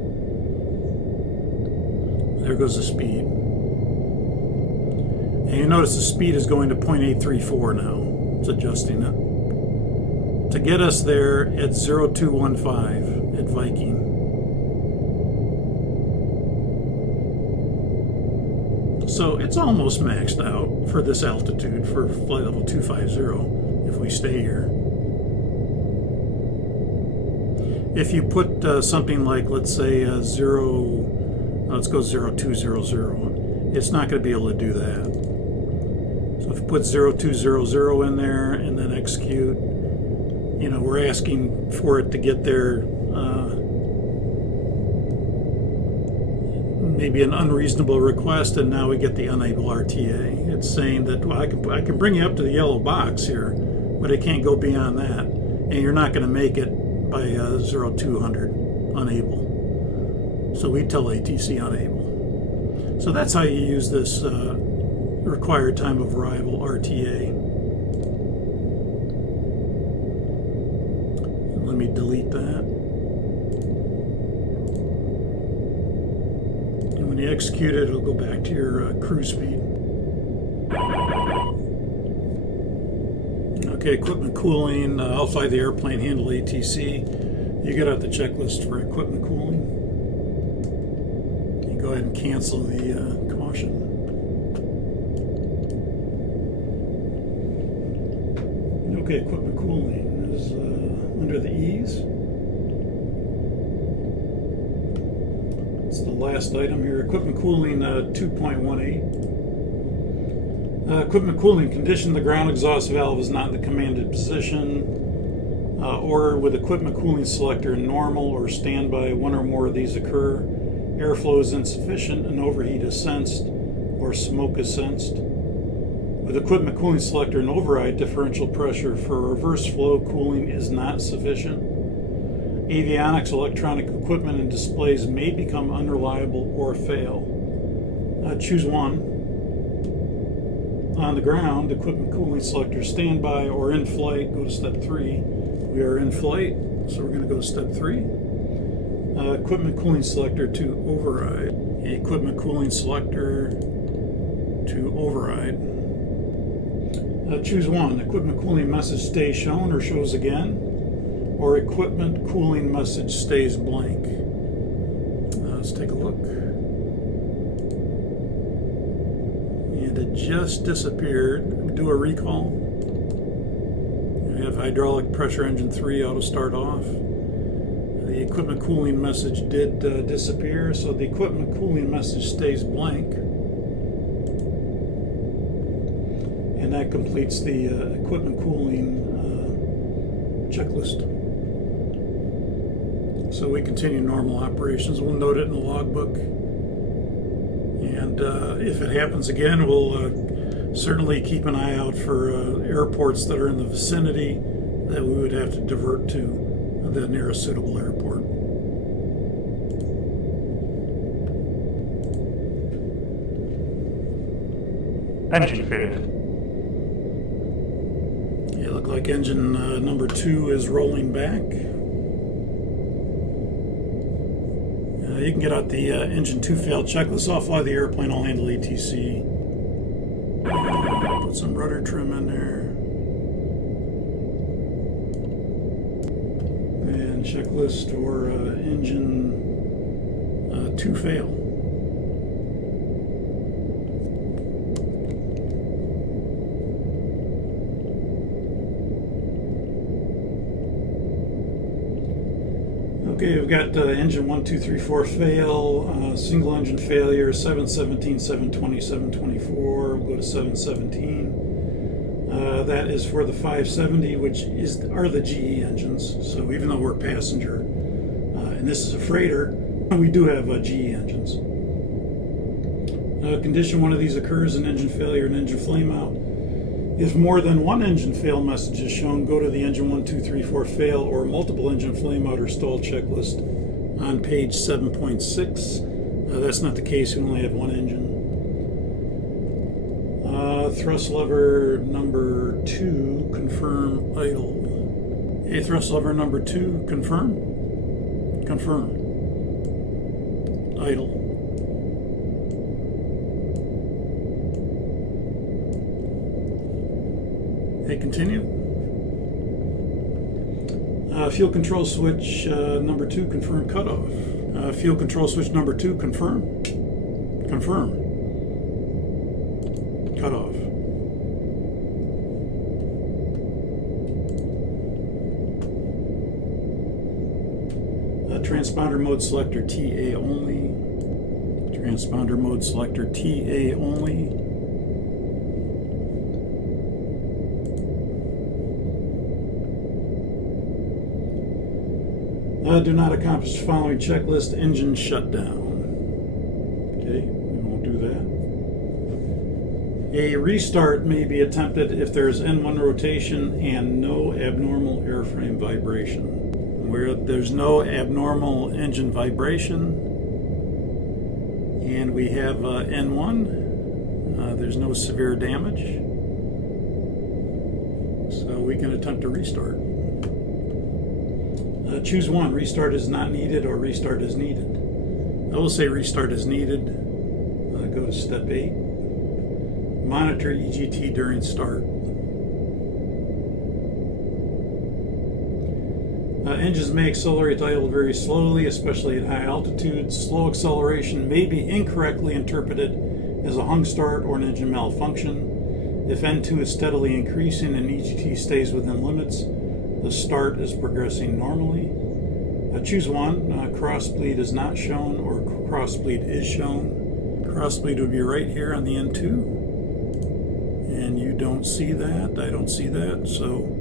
There goes the speed. And you notice the speed is going to 0.834 now. It's adjusting it. To get us there at 0215 at Viking. So it's almost maxed out for this altitude for flight level 250 if we stay here. If you put something like, let's say, let's go 0200, it's not going to be able to do that. So if you put 0200 in there and then execute, we're asking for it to get there maybe an unreasonable request, and now we get the unable RTA. It's saying that, well, I can bring you up to the yellow box here, but it can't go beyond that, and you're not going to make it by 0200 unable. So we tell ATC unable. So that's how you use this required time of arrival RTA. Let me delete that. And when you execute it, it'll go back to your cruise speed. Okay, equipment cooling. I'll fly the airplane, handle ATC. You get out the checklist for equipment cooling. You go ahead and cancel the caution. Okay, equipment cooling is under the E's. It's the last item here. Equipment cooling 2.18. Equipment cooling condition: the ground exhaust valve is not in the commanded position. Or with equipment cooling selector in normal or standby, one or more of these occur. Airflow is insufficient, and overheat is sensed, or smoke is sensed. With equipment cooling selector in override, differential pressure for reverse flow cooling is not sufficient. Avionics, electronic equipment, and displays may become unreliable or fail. Choose one. On the ground, equipment cooling selector standby or in flight, go to step 3. We are in flight, so we're going to go to step 3. Equipment cooling selector to override. Equipment cooling selector to override. Choose one. Equipment cooling message stays shown or shows again, or equipment cooling message stays blank. Let's take a look. And it just disappeared. Do a recall. We have hydraulic pressure engine 3 auto start off. The equipment cooling message did disappear, so the equipment cooling message stays blank. And that completes the equipment cooling checklist. So we continue normal operations. We'll note it in the logbook. And if it happens again, we'll certainly keep an eye out for airports that are in the vicinity that we would have to divert to the nearest suitable airport. Engine failure. Yeah, look like engine number 2 is rolling back. You can get out the engine 2 fail checklist. I'll fly the airplane, I'll handle ATC. Put some rudder trim in there. And checklist for engine 2 fail. Okay, we've got engine 1, 2, 3, 4 fail, single engine failure, 717, 720, 724. We'll go to 717. That is for the 570, which are the GE engines. So even though we're passenger, and this is a freighter, we do have GE engines. Condition 1 of these occurs: an engine failure and engine flameout. If more than one engine fail message is shown, go to the engine 1, 2, 3, 4 fail or multiple engine flameout or stall checklist on page 7.6. That's not the case, we only have one engine. Thrust lever number 2, confirm idle. Okay, thrust lever number 2, confirm. Confirm. Idle. Okay, continue. Fuel control switch number 2, confirm cutoff. Fuel control switch number 2, confirm. Confirm. Cutoff. Transponder mode selector TA only. Transponder mode selector TA only. Do not accomplish the following checklist: engine shutdown. Okay, we won't do that. A restart may be attempted if there is N1 rotation and no abnormal airframe vibration. Where there's no abnormal engine vibration and we have N1, there's no severe damage, so we can attempt a restart. Choose one: restart is not needed or restart is needed. I will say restart is needed. Go to step 8. Monitor EGT during start. Engines may accelerate idle very slowly, especially at high altitudes. Slow acceleration may be incorrectly interpreted as a hung start or an engine malfunction. If N2 is steadily increasing and EGT stays within limits, the start is progressing normally. Choose one. Crossbleed is not shown or crossbleed is shown. Crossbleed would be right here on the N2. And you don't see that. I don't see that. So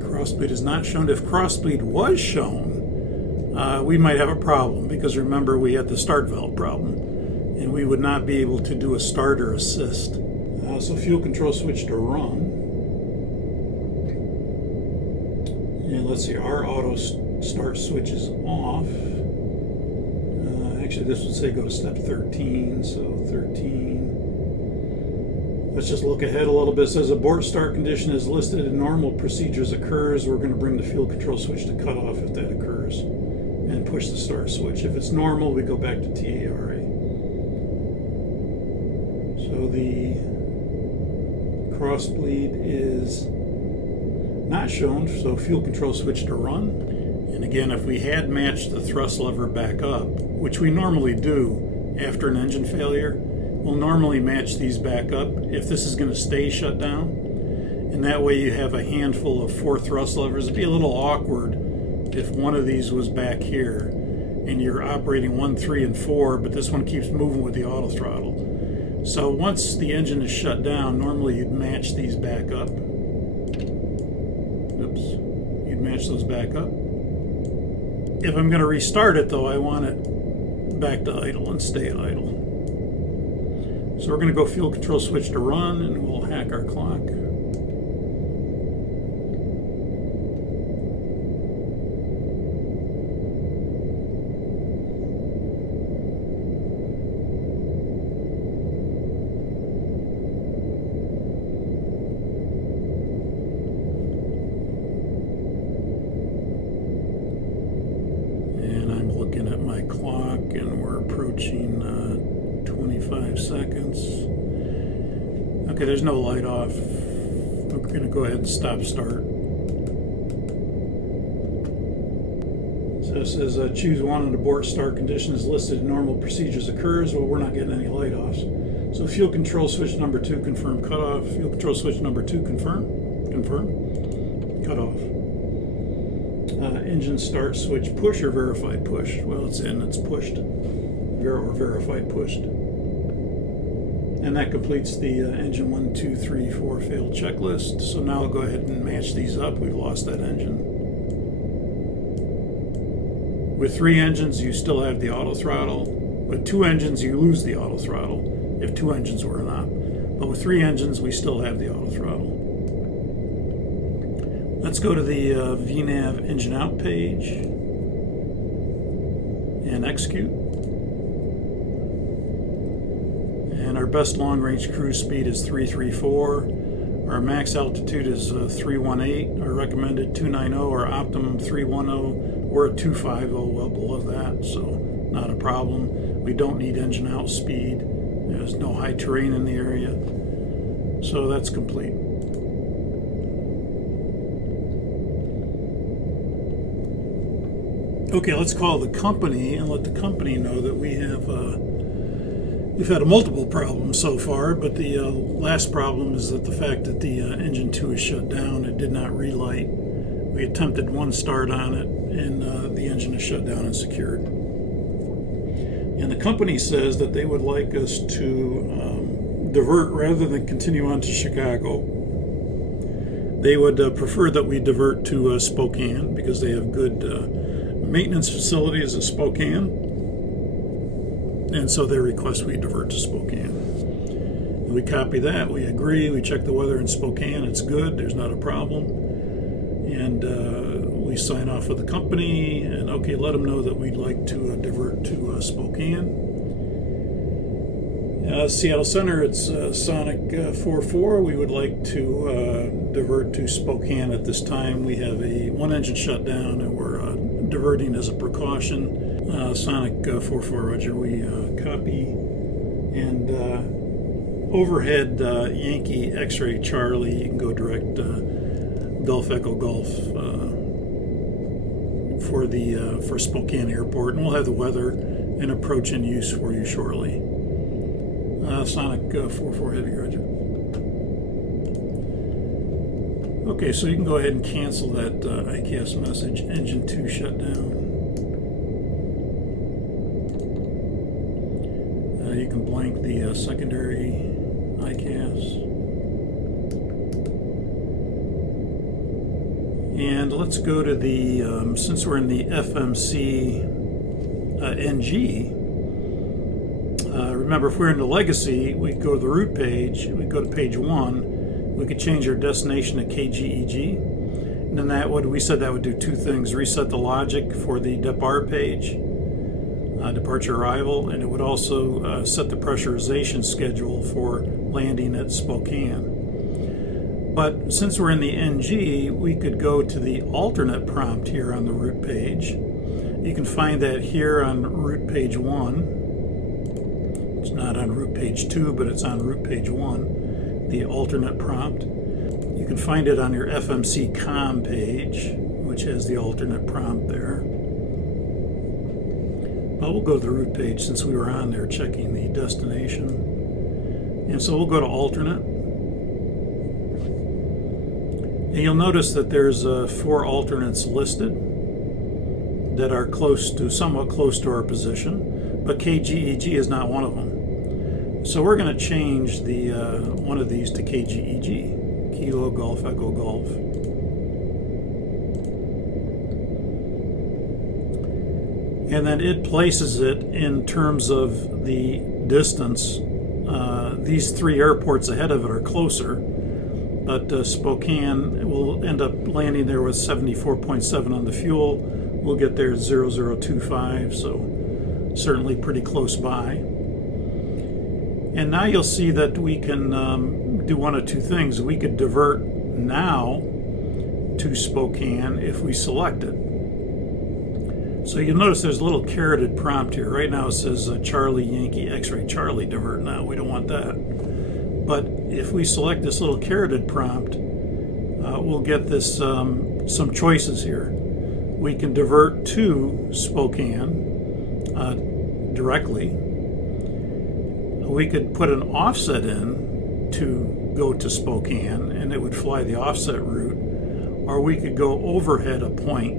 crossbleed is not shown. If crossbleed was shown, we might have a problem, because remember we had the start valve problem and we would not be able to do a start or assist. So fuel control switch to run. And let's see, our auto start switch is off. Actually, this would say go to step 13, so 13. Let's just look ahead a little bit. It says abort start condition is listed and normal procedures occurs. We're going to bring the fuel control switch to cut off if that occurs and push the start switch. If it's normal, we go back to TARA. So the crossbleed is not shown, so fuel control switch to run. And again, if we had matched the thrust lever back up, which we normally do after an engine failure, we'll normally match these back up if this is going to stay shut down. And that way you have a handful of 4 thrust levers. It'd be a little awkward if one of these was back here and you're operating 1, 3, and 4, but this one keeps moving with the auto throttle. So once the engine is shut down, normally you'd match these back up. Oops. You'd match those back up. If I'm going to restart it, though, I want it back to idle and stay idle. So we're going to go fuel control switch to run, and we'll hack our clock. And I'm looking at my clock, and we're approaching 25 seconds. Okay, there's no light off. We're going to go ahead and stop start. So it says choose one and abort start condition is listed in normal procedures occurs. Well, we're not getting any light offs. So fuel control switch number 2, confirm cutoff. Fuel control switch number 2, confirm. Cutoff. Engine start switch push or verified push. Well, it's in, it's pushed. Or verified pushed. And that completes the engine 1, 2, 3, 4 failed checklist. So now I'll go ahead and match these up. We've lost that engine. With 3 engines, you still have the auto throttle. With 2 engines, you lose the auto throttle, if 2 engines were not. But with 3 engines, we still have the auto throttle. Let's go to the VNAV engine out page and execute. And our best long-range cruise speed is 334. Our max altitude is 318. Our recommended 290. Our optimum 310. We're at 250, well below that, so not a problem. We don't need engine out speed. There's no high terrain in the area. So that's complete. Okay, let's call the company and let the company know that we have we've had a multiple problems so far, but the last problem is that the fact that the engine 2 is shut down. It did not relight. We attempted one start on it, and the engine is shut down and secured. And the company says that they would like us to divert rather than continue on to Chicago. They would prefer that we divert to Spokane because they have good maintenance facilities at Spokane, and so they request we divert to Spokane. And we copy that, we agree, we check the weather in Spokane, it's good, there's not a problem, and we sign off with the company, and okay, let them know that we'd like to divert to Spokane. Seattle Center, it's Sonic 44. We would like to divert to Spokane at this time. We have a 1 engine shutdown, and we're diverting as a precaution. Sonic 44, Roger, we copy. And overhead Yankee X-ray Charlie, you can go direct Golf Echo Golf for Spokane Airport, and we'll have the weather and approach in use for you shortly. Sonic 44 Heavy, Roger. Okay, so you can go ahead and cancel that ICAS message, engine 2 shutdown. You can blank the secondary ICAS. And let's go to the, since we're in the FMC NG, remember if we're in the legacy, we go to the route page, we go to page 1, we could change our destination to KGEG, and then that would, we said that would do 2 things: reset the logic for the depart page, departure arrival, and it would also set the pressurization schedule for landing at Spokane. But since we're in the NG, we could go to the alternate prompt here on the route page. You can find that here on route page 1. It's not on route page 2, but it's on route page 1, the alternate prompt. You can find it on your FMC COM page, which has the alternate prompt there. But we'll go to the route page since we were on there checking the destination. And so we'll go to alternate. And you'll notice that there's 4 alternates listed that are somewhat close to our position, but KGEG is not one of them. So we're going to change the one of these to KGEG, Kilo Golf Echo Golf. and then it places it in terms of the distance. These three airports ahead of it are closer, but Spokane will end up landing there with 74.7 on the fuel. We'll get there at 0025, so certainly pretty close by. And now you'll see that we can do one of two things. We could divert now to Spokane if we select it. So you'll notice there's a little caroted prompt here. Right now it says Charlie Yankee X-ray Charlie divert now. We don't want that. But if we select this little caroted prompt, we'll get this some choices here. We can divert to Spokane directly. We could put an offset in to go to Spokane, and it would fly the offset route. Or we could go overhead a point.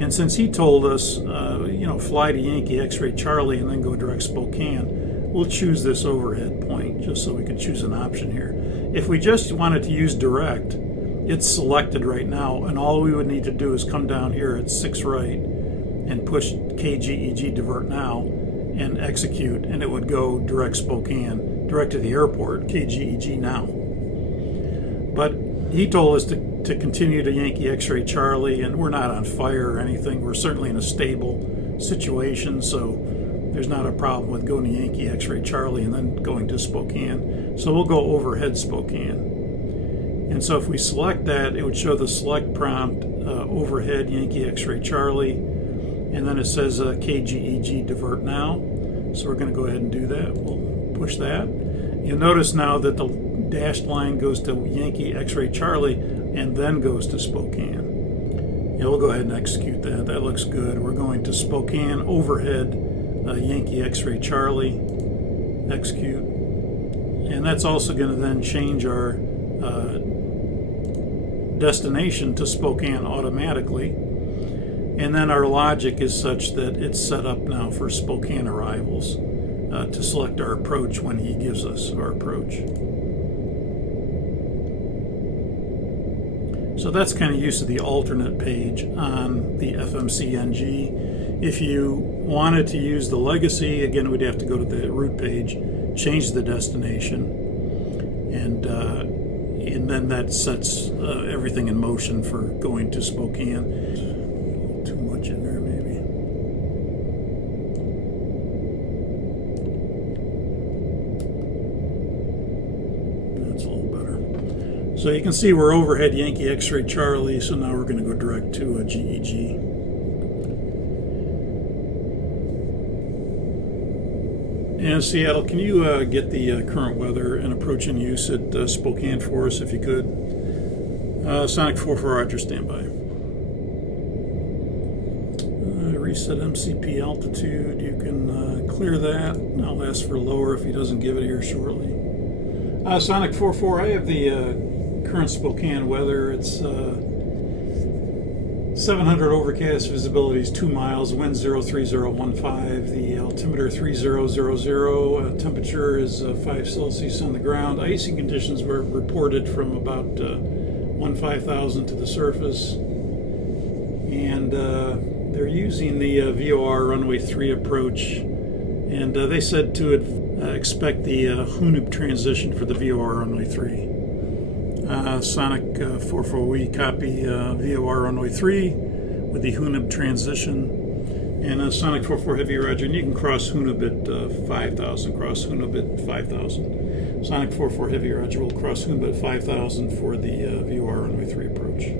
And since he told us, fly to Yankee X-ray Charlie and then go direct Spokane, we'll choose this overhead point just so we can choose an option here. If we just wanted to use direct, it's selected right now, and all we would need to do is come down here at 6 right and push KGEG divert now and execute, and it would go direct Spokane, direct to the airport, KGEG now. But he told us to continue to Yankee X-ray Charlie, and we're not on fire or anything. We're certainly in a stable situation, so there's not a problem with going to Yankee X-ray Charlie and then going to Spokane. So we'll go overhead Spokane. And so if we select that, it would show the select prompt, overhead Yankee X-ray Charlie, and then it says KGEG divert now. So we're going to go ahead and do that. We'll push that. You'll notice now that the dashed line goes to Yankee X-ray Charlie and then goes to Spokane. Yeah, we'll go ahead and execute that. That looks good. We're going to Spokane overhead Yankee X-ray Charlie, execute. And that's also going to then change our destination to Spokane automatically. And then our logic is such that it's set up now for Spokane arrivals to select our approach when he gives us our approach. So that's kind of use of the alternate page on the FMCNG. If you wanted to use the legacy, again, we'd have to go to the route page, change the destination, and then that sets everything in motion for going to Spokane. Too much in there, maybe. That's a little better. So you can see we're overhead Yankee X-ray Charlie, so now we're going to go direct to a GEG. And Seattle, can you get the current weather and approach in use at Spokane for us, if you could? Sonic 44, Roger, standby. Reset MCP altitude. You can clear that. I'll ask for lower if he doesn't give it here shortly. Sonic 44, I have the current Spokane weather. It's 700 overcast, visibility is 2 miles, wind 03015, the altimeter 3000, temperature is 5 Celsius on the ground. Icing conditions were reported from about 15,000 to the surface, and they're using the VOR runway 3 approach, and they said to expect the Hunub transition for the VOR runway 3. Sonic 44, we copy VOR runway 3 with the Hunub transition. And Sonic 44 Heavy Roger, and you can cross Hunub at 5,000, cross Hunub at 5,000. Sonic 44 Heavy Roger will cross Hunub at 5,000 for the VOR runway 3 approach.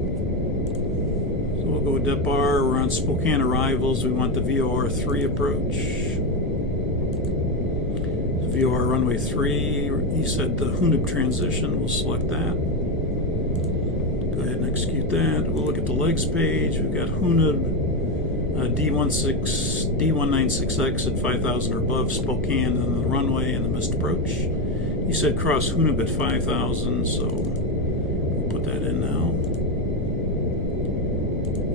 So we'll go with DEPAR, we're on Spokane arrivals, we want the VOR 3 approach. VOR runway 3, he said the Hunub transition, we'll select that. Go ahead and execute that. We'll look at the legs page. We've got Hunub, D196X at 5,000 or above, Spokane, and the runway and the missed approach. He said cross Hunub at 5,000, so we'll put that in now.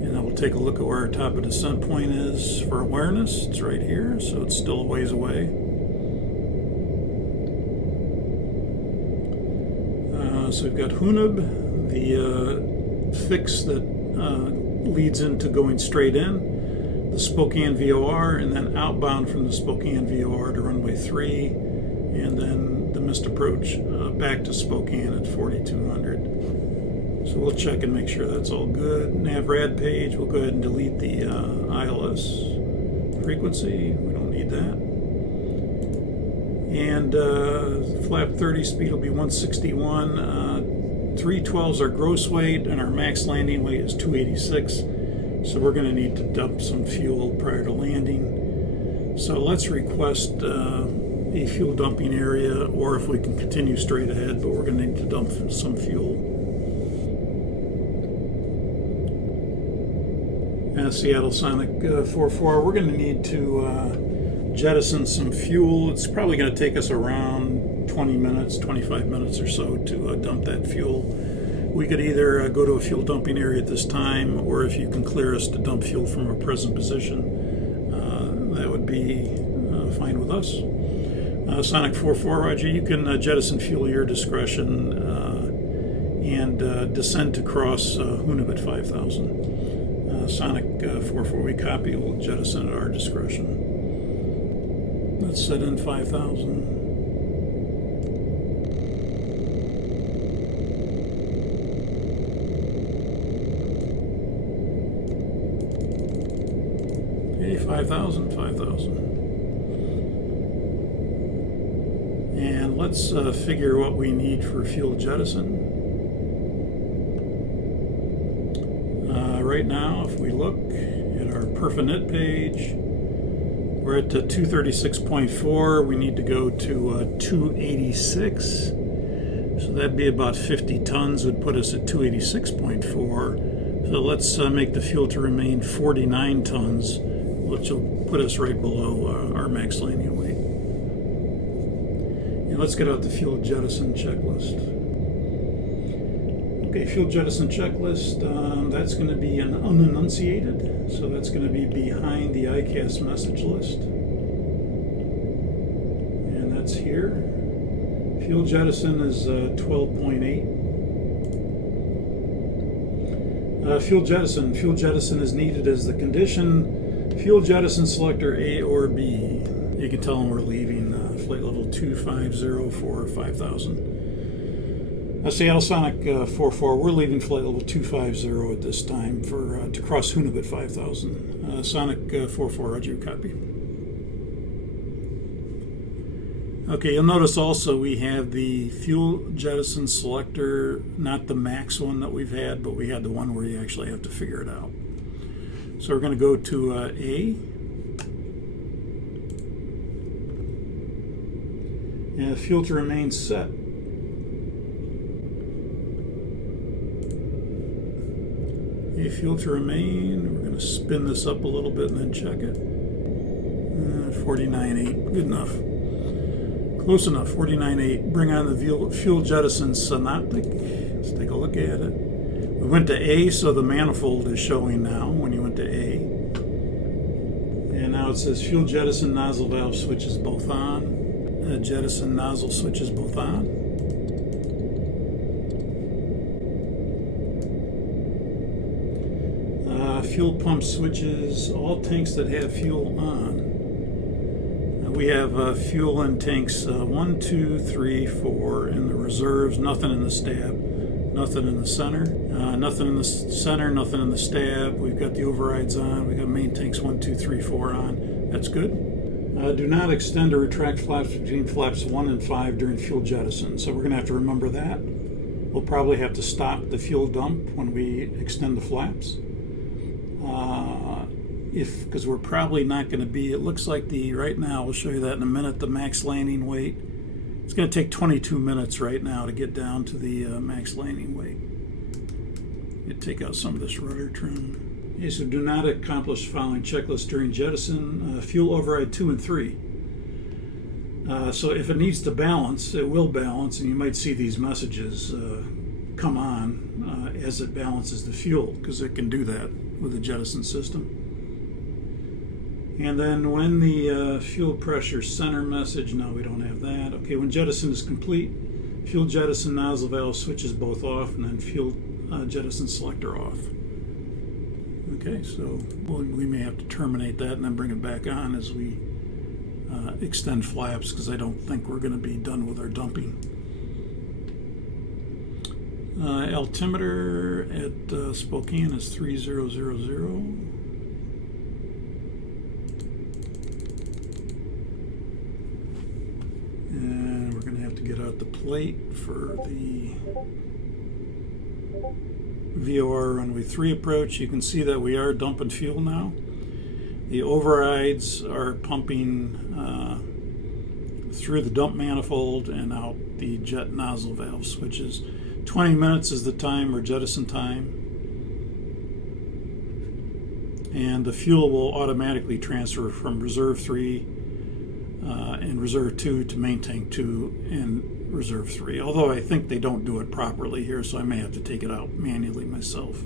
And then we'll take a look at where our top of descent point is for awareness. It's right here, so it's still a ways away. So we've got Hunub, the fix that leads into going straight in. The the Spokane VOR, and then outbound from the Spokane VOR to runway 3, and then the missed approach back to Spokane at 4200. So we'll check and make sure that's all good. NavRad page, we'll go ahead and delete the ILS frequency. We don't need that. And flap 30 speed will be 161. 312s our gross weight, and our max landing weight is 286. So we're going to need to dump some fuel prior to landing. So let's request a fuel dumping area, or if we can continue straight ahead, but we're going to need to dump some fuel. Seattle Sonic 44, we're going to need to jettison some fuel. It's probably going to take us around 20 minutes, 25 minutes or so to dump that fuel. We could either go to a fuel dumping area at this time, or if you can clear us to dump fuel from our present position, that would be fine with us. Sonic 44, Roger, you can jettison fuel at your discretion and descend to cross Hunabit 5000. Sonic 44, we copy, we'll jettison at our discretion. Let's set in 5000. Okay, 5000. And let's figure what we need for fuel jettison. Right now, if we look at our Perfinit page, we're at 236.4. We need to go to 286. So that'd be about 50 tons, would put us at 286.4. So let's make the fuel to remain 49 tons, which will put us right below our max landing weight. And let's get out the fuel jettison checklist. Okay, fuel jettison checklist, that's going to be an unenunciated, so that's going to be behind the ICAS message list. And that's here. Fuel jettison is 12.8. Fuel jettison is needed as the condition. Fuel jettison selector A or B. You can tell them we're leaving flight level 250 for 5000. Seattle Sonic 44, we're leaving flight level 250 at this time for to cross Hunabit 5000. Sonic 44, Roger, copy. Okay, you'll notice also we have the fuel jettison selector, not the max one that we've had, but we had the one where you actually have to figure it out. So we're going to go to A. And fuel to remain set. A, fuel to remain. We're going to spin this up a little bit and then check it. 49.8, good enough. Close enough, 49.8. Bring on the fuel jettison synoptic. Let's take a look at it. We went to A, so the manifold is showing now when you went to A. And now it says fuel jettison nozzle valve switches both on. Jettison nozzle switches both on. Fuel pump switches, all tanks that have fuel on. We have fuel in tanks 1, 2, 3, 4 in the reserves, nothing in the stab, nothing in the center, nothing in the center, nothing in the stab. We've got the overrides on, we've got main tanks 1, 2, 3, 4 on. That's good. Do not extend or retract flaps between flaps 1 and 5 during fuel jettison. So we're going to have to remember that. We'll probably have to stop the fuel dump when we extend the flaps. Because we're probably not going to be, it looks like right now, we'll show you that in a minute, the max landing weight. It's going to take 22 minutes right now to get down to the max landing weight. You take out some of this rudder trim. Okay, so do not accomplish following checklist during jettison. Fuel override 2 and 3. So if it needs to balance, it will balance, and you might see these messages come on as it balances the fuel, because it can do that with the jettison system. And then when the fuel pressure center message, no, we don't have that. Okay, when jettison is complete, fuel jettison nozzle valve switches both off, and then fuel jettison selector off. Okay, so we may have to terminate that and then bring it back on as we extend flaps, because I don't think we're going to be done with our dumping. Altimeter at Spokane is 3000. And we're going to have to get out the plate for the VOR runway 3 approach. You can see that we are dumping fuel now. The overrides are pumping through the dump manifold and out the jet nozzle valve switches. 20 minutes is the time, or jettison time. And the fuel will automatically transfer from Reserve 3 and Reserve 2 to Main Tank 2 and Reserve 3. Although I think they don't do it properly here, so I may have to take it out manually myself.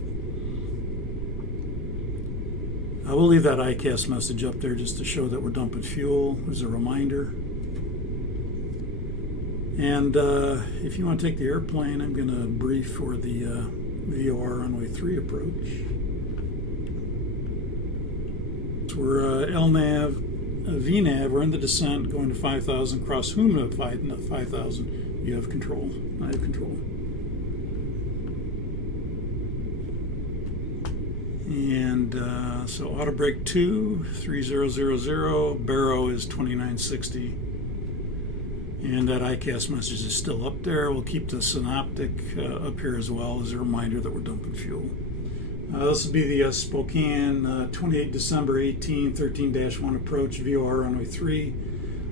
I will leave that ICAS message up there just to show that we're dumping fuel as a reminder. And if you want to take the airplane, I'm going to brief for the VOR runway 3 approach. So we're VNAV, we're in the descent going to 5,000, cross Humna at 5,000. You have control. I have control. And so auto brake 2, 3000, Barrow is 2960. And that ICAS message is still up there. We'll keep the synoptic up here as well as a reminder that we're dumping fuel. This will be the Spokane 28 December 18, 13-1 approach, VOR runway 3.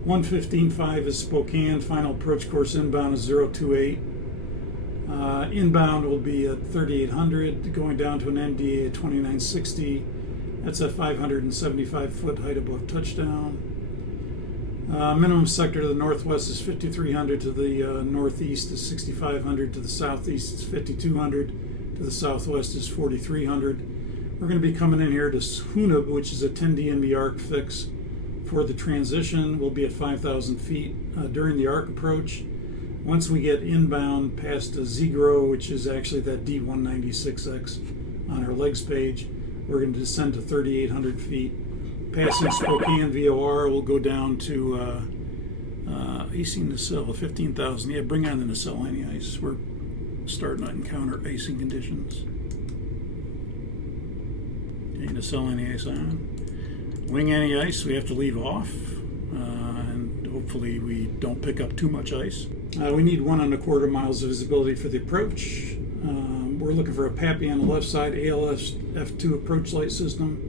115.5 is Spokane. Final approach course inbound is 028. Inbound will be at 3,800, going down to an MDA at 2,960. That's a 575-foot height above touchdown. Minimum sector to the northwest is 5,300, to the northeast is 6,500, to the southeast is 5,200, to the southwest is 4,300. We're going to be coming in here to Hunab, which is a 10 DME arc fix for the transition. We'll be at 5,000 feet during the arc approach. Once we get inbound past Zegro, which is actually that D196X on our legs page, we're going to descend to 3,800 feet. Passing Spokane VOR, we'll go down to icing nacelle, 15,000. Yeah, bring on the nacelle anti-ice. We're starting to encounter icing conditions. Okay, nacelle anti-ice on. Wing anti-ice, we have to leave off. And hopefully we don't pick up too much ice. We need 1 1/4 miles of visibility for the approach. We're looking for a PAPI on the left side, ALS F2 approach light system.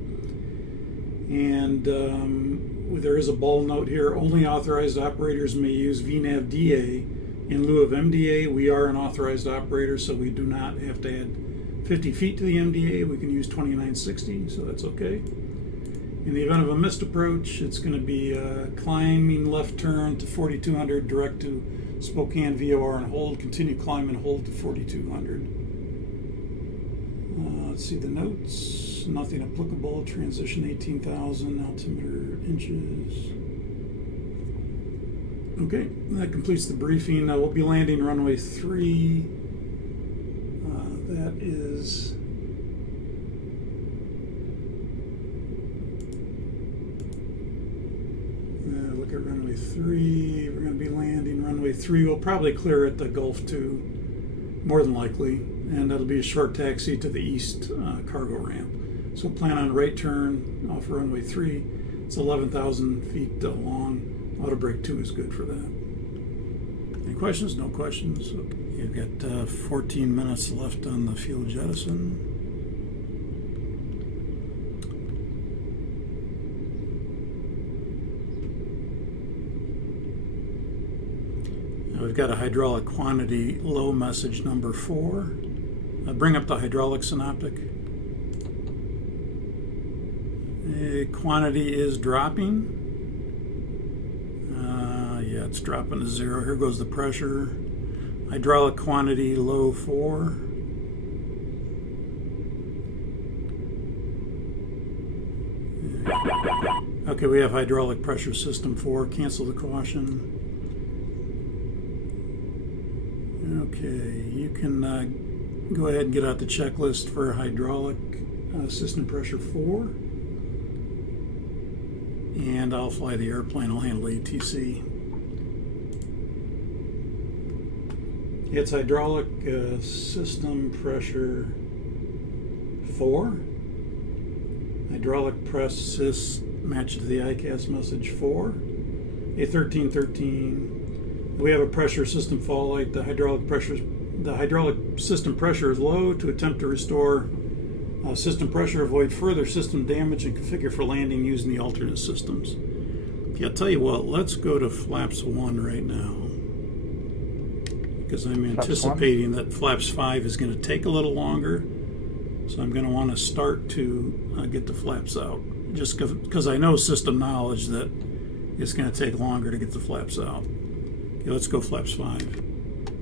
And there is a ball note here. Only authorized operators may use VNAV DA in lieu of MDA. We are an authorized operator, so we do not have to add 50 feet to the MDA. We can use 2,960, so that's okay. In the event of a missed approach, it's going to be climbing left turn to 4,200, direct to Spokane VOR and hold. Continue climb and hold to 4,200. Let's see the notes. Nothing applicable. Transition 18,000. Altimeter inches. Okay, that completes the briefing. We'll be landing runway 3. That is look at runway 3. We're going to be landing runway 3. We'll probably clear at the Gulf 2, more than likely, and that'll be a short taxi to the east cargo ramp. So plan on right turn off runway 3. It's 11,000 feet long. Auto brake 2 is good for that. Any questions? No questions? You've got 14 minutes left on the fuel jettison. Now we've got a hydraulic quantity low message number 4. Bring up the hydraulic synoptic. Quantity is dropping. Yeah, it's dropping to 0. Here goes the pressure. Hydraulic quantity low 4. Okay, we have hydraulic pressure system 4. Cancel the caution. Okay, you can go ahead and get out the checklist for hydraulic system pressure 4. And I'll fly the airplane, I'll handle ATC. It's hydraulic system pressure 4. Hydraulic press sys match to the ICAS message 4. A1313. We have a pressure system fault light. The hydraulic system pressure is low. To attempt to restore system pressure, avoid further system damage, and configure for landing using the alternate systems. Okay, I'll tell you what, let's go to flaps 1 right now, because I'm anticipating that flaps 5 is going to take a little longer. So I'm going to want to start to get the flaps out, just because I know system knowledge that it's going to take longer to get the flaps out. Okay, let's go flaps 5.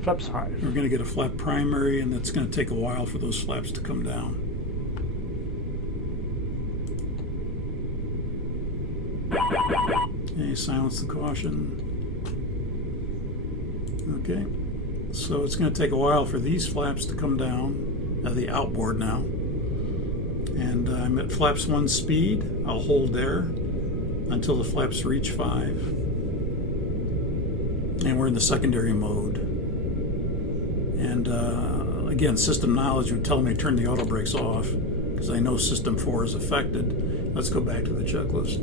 Flaps 5. We're going to get a flap primary, and it's going to take a while for those flaps to come down. Okay, silence the caution. Okay, so it's going to take a while for these flaps to come down, the outboard now. And I'm at flaps 1 speed. I'll hold there until the flaps reach 5. And we're in the secondary mode. And again, system knowledge would tell me to turn the auto brakes off, because I know system 4 is affected. Let's go back to the checklist.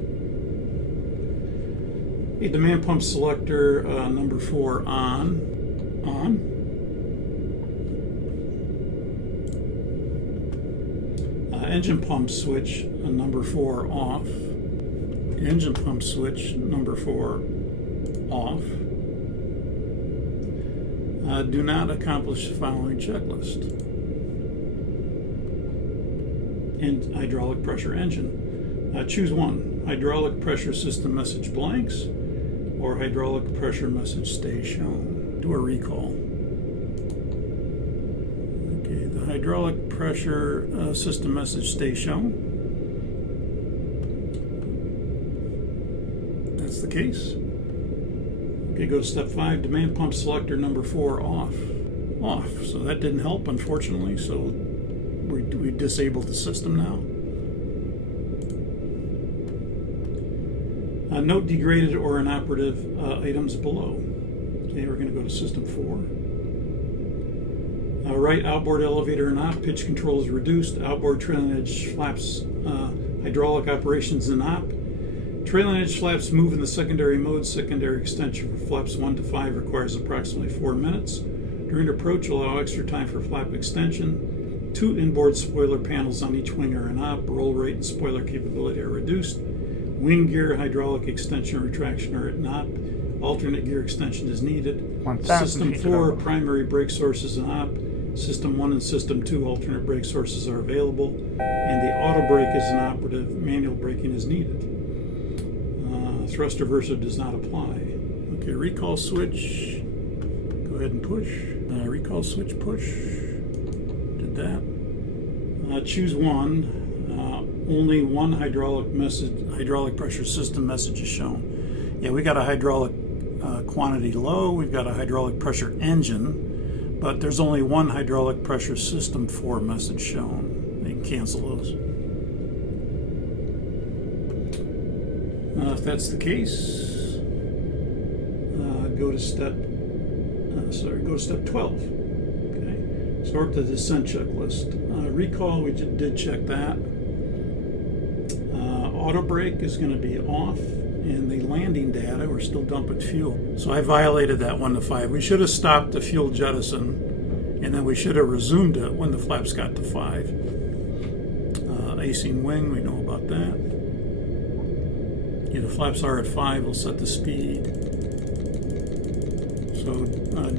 Okay, demand pump selector number 4 on. Engine pump switch number 4 off. Engine pump switch number 4 off. Do not accomplish the following checklist. And hydraulic pressure engine. Choose one. Hydraulic pressure system message blanks, or hydraulic pressure message stay shown. Do a recall. Okay, the hydraulic pressure system message stay shown. That's the case. Okay, go to step 5, demand pump selector number 4 off. Off. So that didn't help, unfortunately, so we disabled the system now. Note degraded or inoperative items below. Okay, we're going to go to system 4. Right outboard elevator and pitch control is reduced. Outboard trailing edge flaps hydraulic operations and Trailing edge flaps move in the secondary mode. Secondary extension for flaps 1 to 5 requires approximately 4 minutes. During approach, allow extra time for flap extension. 2 inboard spoiler panels on each wing are in Roll rate and spoiler capability are reduced. Wing gear, hydraulic extension, retraction are at Alternate gear extension is needed. System 4 primary brake sources in System 1 and System 2 alternate brake sources are available, and the auto brake is inoperative. Manual braking is needed. Thrust reverser does not apply. Okay, recall switch. Go ahead and push. Recall switch push. Did that. Choose one. Only one hydraulic pressure system message is shown. Yeah, we got a hydraulic quantity low. We've got a hydraulic pressure engine, but there's only one hydraulic pressure system 4 message shown. You can cancel those. If that's the case, go to step 12. Okay, sort the descent checklist. Recall, we did check that. Auto brake is going to be off, and the landing data, we're still dumping fuel. So I violated that 1 to 5. We should have stopped the fuel jettison, and then we should have resumed it when the flaps got to 5. AC wing, we know about that. The flaps are at 5, we'll set the speed. So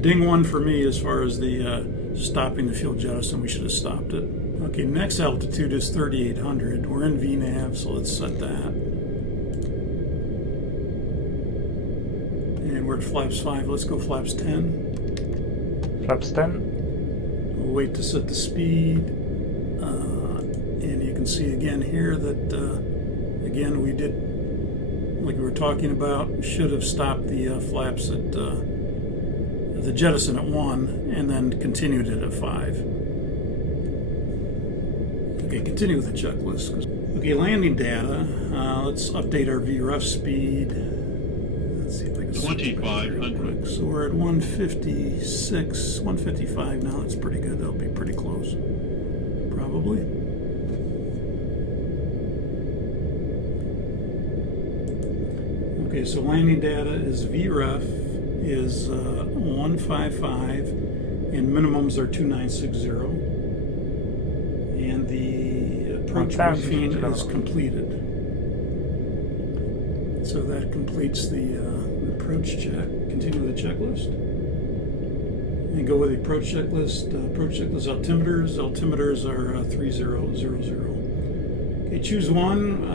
ding 1 for me as far as the stopping the fuel jettison. We should have stopped it. Okay, next altitude is 3,800. We're in VNAV, so let's set that. And we're at flaps 5. Let's go flaps 10. Flaps 10. We'll wait to set the speed. And you can see again here that, again, we did, like we were talking about, should have stopped the flaps at the jettison at 1 and then continued it at 5. Okay, continue with the checklist. Okay, landing data. Let's update our VREF speed. Let's see if I can switch back real 2500. quick. So we're at 156, 155 now. That's pretty good. That'll be pretty close, probably. Okay, so landing data is VREF is 155, and minimums are 2960. And the approach 1000 briefing feet is level. completed. So that completes the approach check. Continue with the checklist. And go with the approach checklist. Approach checklist altimeters. Altimeters are 3000. Okay, choose one.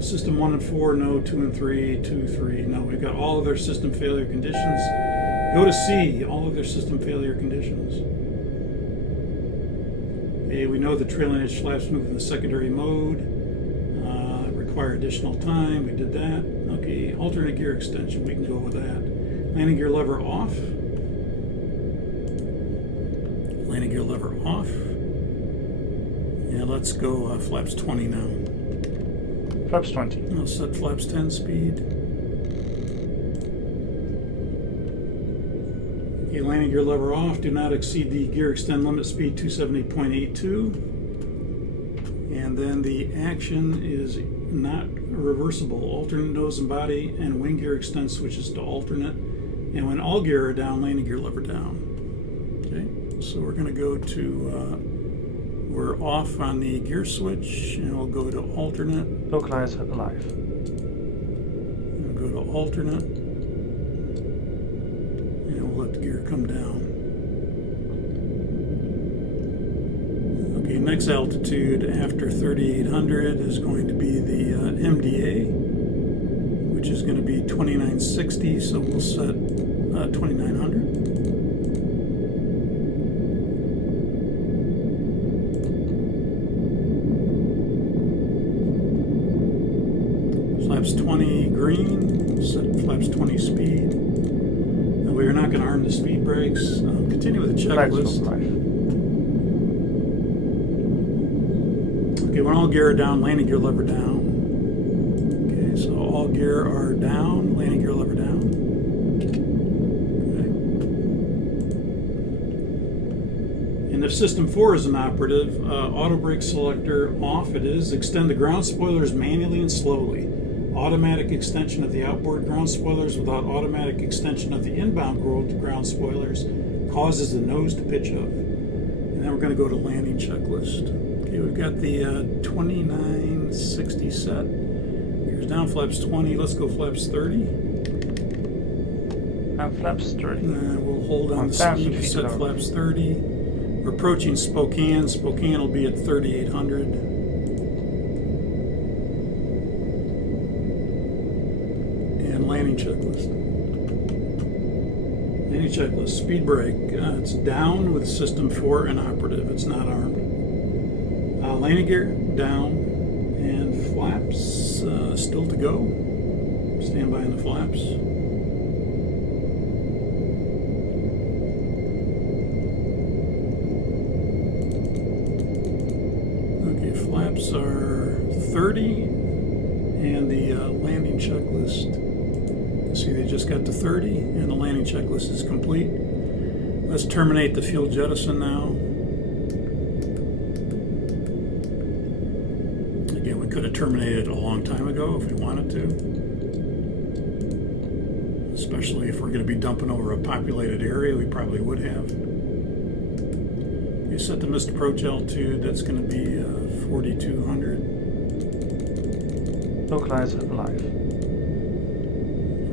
System 1 and 4, no. 2 and 3, 2, 3, no. We've got all of their system failure conditions. Go to C, all of their system failure conditions. Okay, we know the trailing edge flaps move in the secondary mode. Require additional time. We did that. Okay, alternate gear extension. We can go with that. Landing gear lever off. Landing gear lever off. And let's go flaps 20 now. Flaps 20. I'll set flaps 10 speed. Okay, landing gear lever off. Do not exceed the gear extend limit speed 270.82. And then the action is not reversible. Alternate nose and body and wing gear extend switches to alternate. And when all gear are down, landing gear lever down. Okay, so we're going to go to, we're off on the gear switch, and we'll go to alternate. Localizer alive. We'll go to alternate, and we'll let the gear come down. Okay, next altitude after 3800 is going to be the MDA, which is going to be 2960, so we'll set 2900. Flaps 20 green, set flaps 20 speed. Now we are not going to arm the speed brakes. Continue with the Flags checklist. alive. Okay, when all gear are down, landing gear lever down. Okay, so all gear are down, landing gear lever down. Okay. And if system 4 is inoperative, auto brake selector off it is. Extend the ground spoilers manually and slowly. Automatic extension of the outboard ground spoilers without automatic extension of the inbound ground spoilers causes the nose to pitch up. And then we're going to go to landing checklist. Okay, we've got the 2960 set. Here's down flaps 20. Let's go flaps 30. And flaps 30. We'll hold on the 1000 speed, feet set level. flaps 30. We're approaching Spokane. Spokane will be at 3800. And landing checklist. Landing checklist. Speed brake. It's down with system 4 inoperative. It's not armed. Landing gear down. And flaps still to go. Stand by on the flaps. Okay, flaps are 30, and the landing checklist. You see, they just got to 30, and the landing checklist is complete. Let's terminate the fuel jettison now. Again, we could have terminated it a long time ago if we wanted to, especially if we're going to be dumping over a populated area. We probably would have. You set the missed approach altitude. That's going to be 4200. Localizer alive.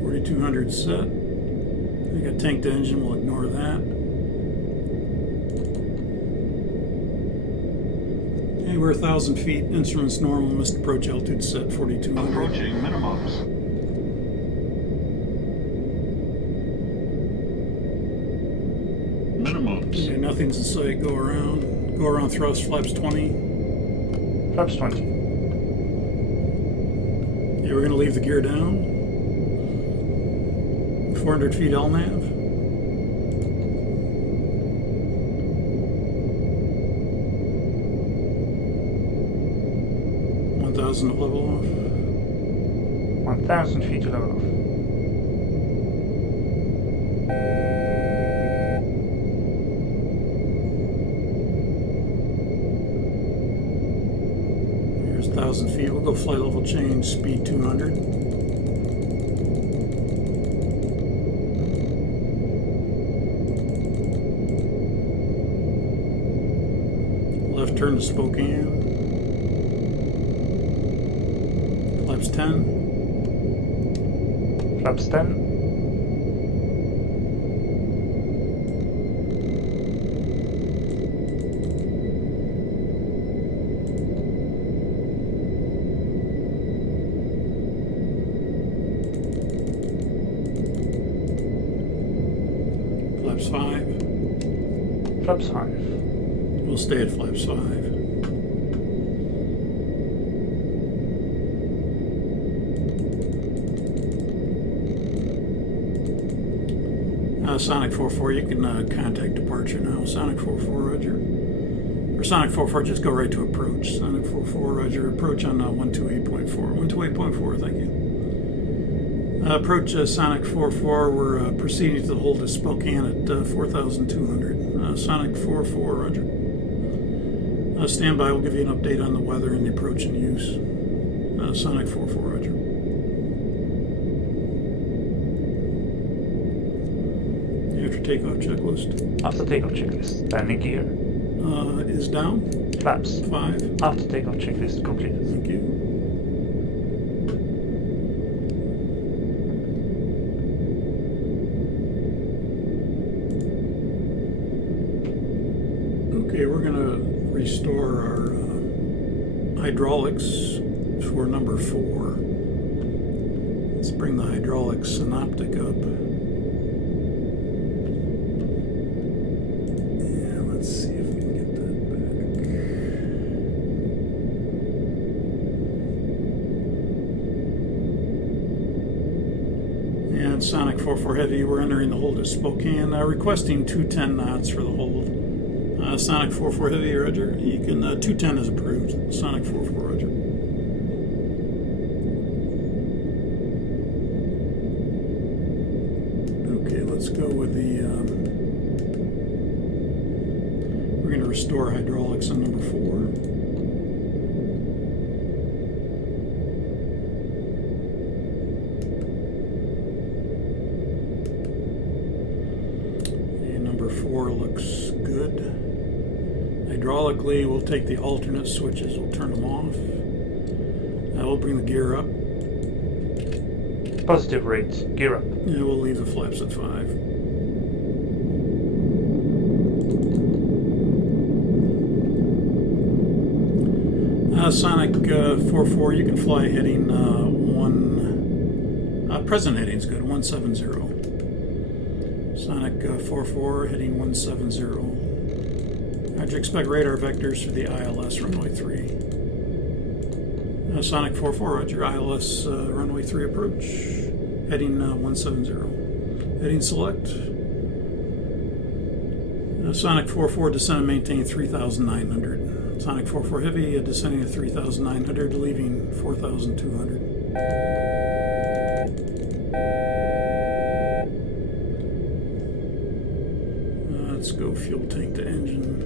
4200 set. We got tanked engine. We'll ignore that. Okay, we're 1,000 feet. Instruments normal. Missed approach altitude set 4200. Approaching minimums. Minimums. Okay, nothing's in sight. Go around. Go around thrust. Flaps 20. Flaps 20. Yeah, we're going to leave the gear down. 400 feet LNAV. 1,000 to level off. 1,000 feet to level off. Here's 1,000 feet. We'll go flight level change, speed 200. Left turn to Spokane. Flaps 10. Flaps 10. Flaps 5. Flaps 5. We'll stay at flaps 5. Sonic 44, you can contact departure now. Sonic 44, roger. Or Sonic 44, just go right to approach. Sonic 44, roger. Approach on 128.4. 128.4, thank you. Approach Sonic 44, we're proceeding to the hold at Spokane at 4,200. Sonic 44, roger. Stand by, we'll give you an update on the weather and the approach and use. Sonic 44, roger. After takeoff checklist. After takeoff checklist. Landing gear. Is down. Flaps. 5. After takeoff checklist completed. Thank you. Okay, we're going to restore our hydraulics for number 4. Let's bring the hydraulic synoptic up. Yeah, let's see if we can get that back. And Sonic 44 Heavy, we're entering the hold at Spokane, requesting 210 knots for the hold. Sonic 44 Heavy, roger. You can, 210 is approved. Sonic 44, roger. Okay, let's go with the, we're going to restore hydraulics on number 4. Number 4 looks good. Hydraulically, we'll take the alternate switches, we'll turn them off. We'll bring the gear up. Positive rate. Gear up. Yeah, we'll leave the flaps at 5. Sonic 44, you can fly heading 1. Present heading's good, 170. Sonic 44 heading 170. Roger, expect radar vectors for the ILS runway 3. Sonic 44, roger, ILS runway 3 approach. Heading 170. Heading select. Sonic 44 descend and maintain 3,900. Sonic 44 Heavy descending to 3,900, leaving 4,200. Let's go fuel tank to engine.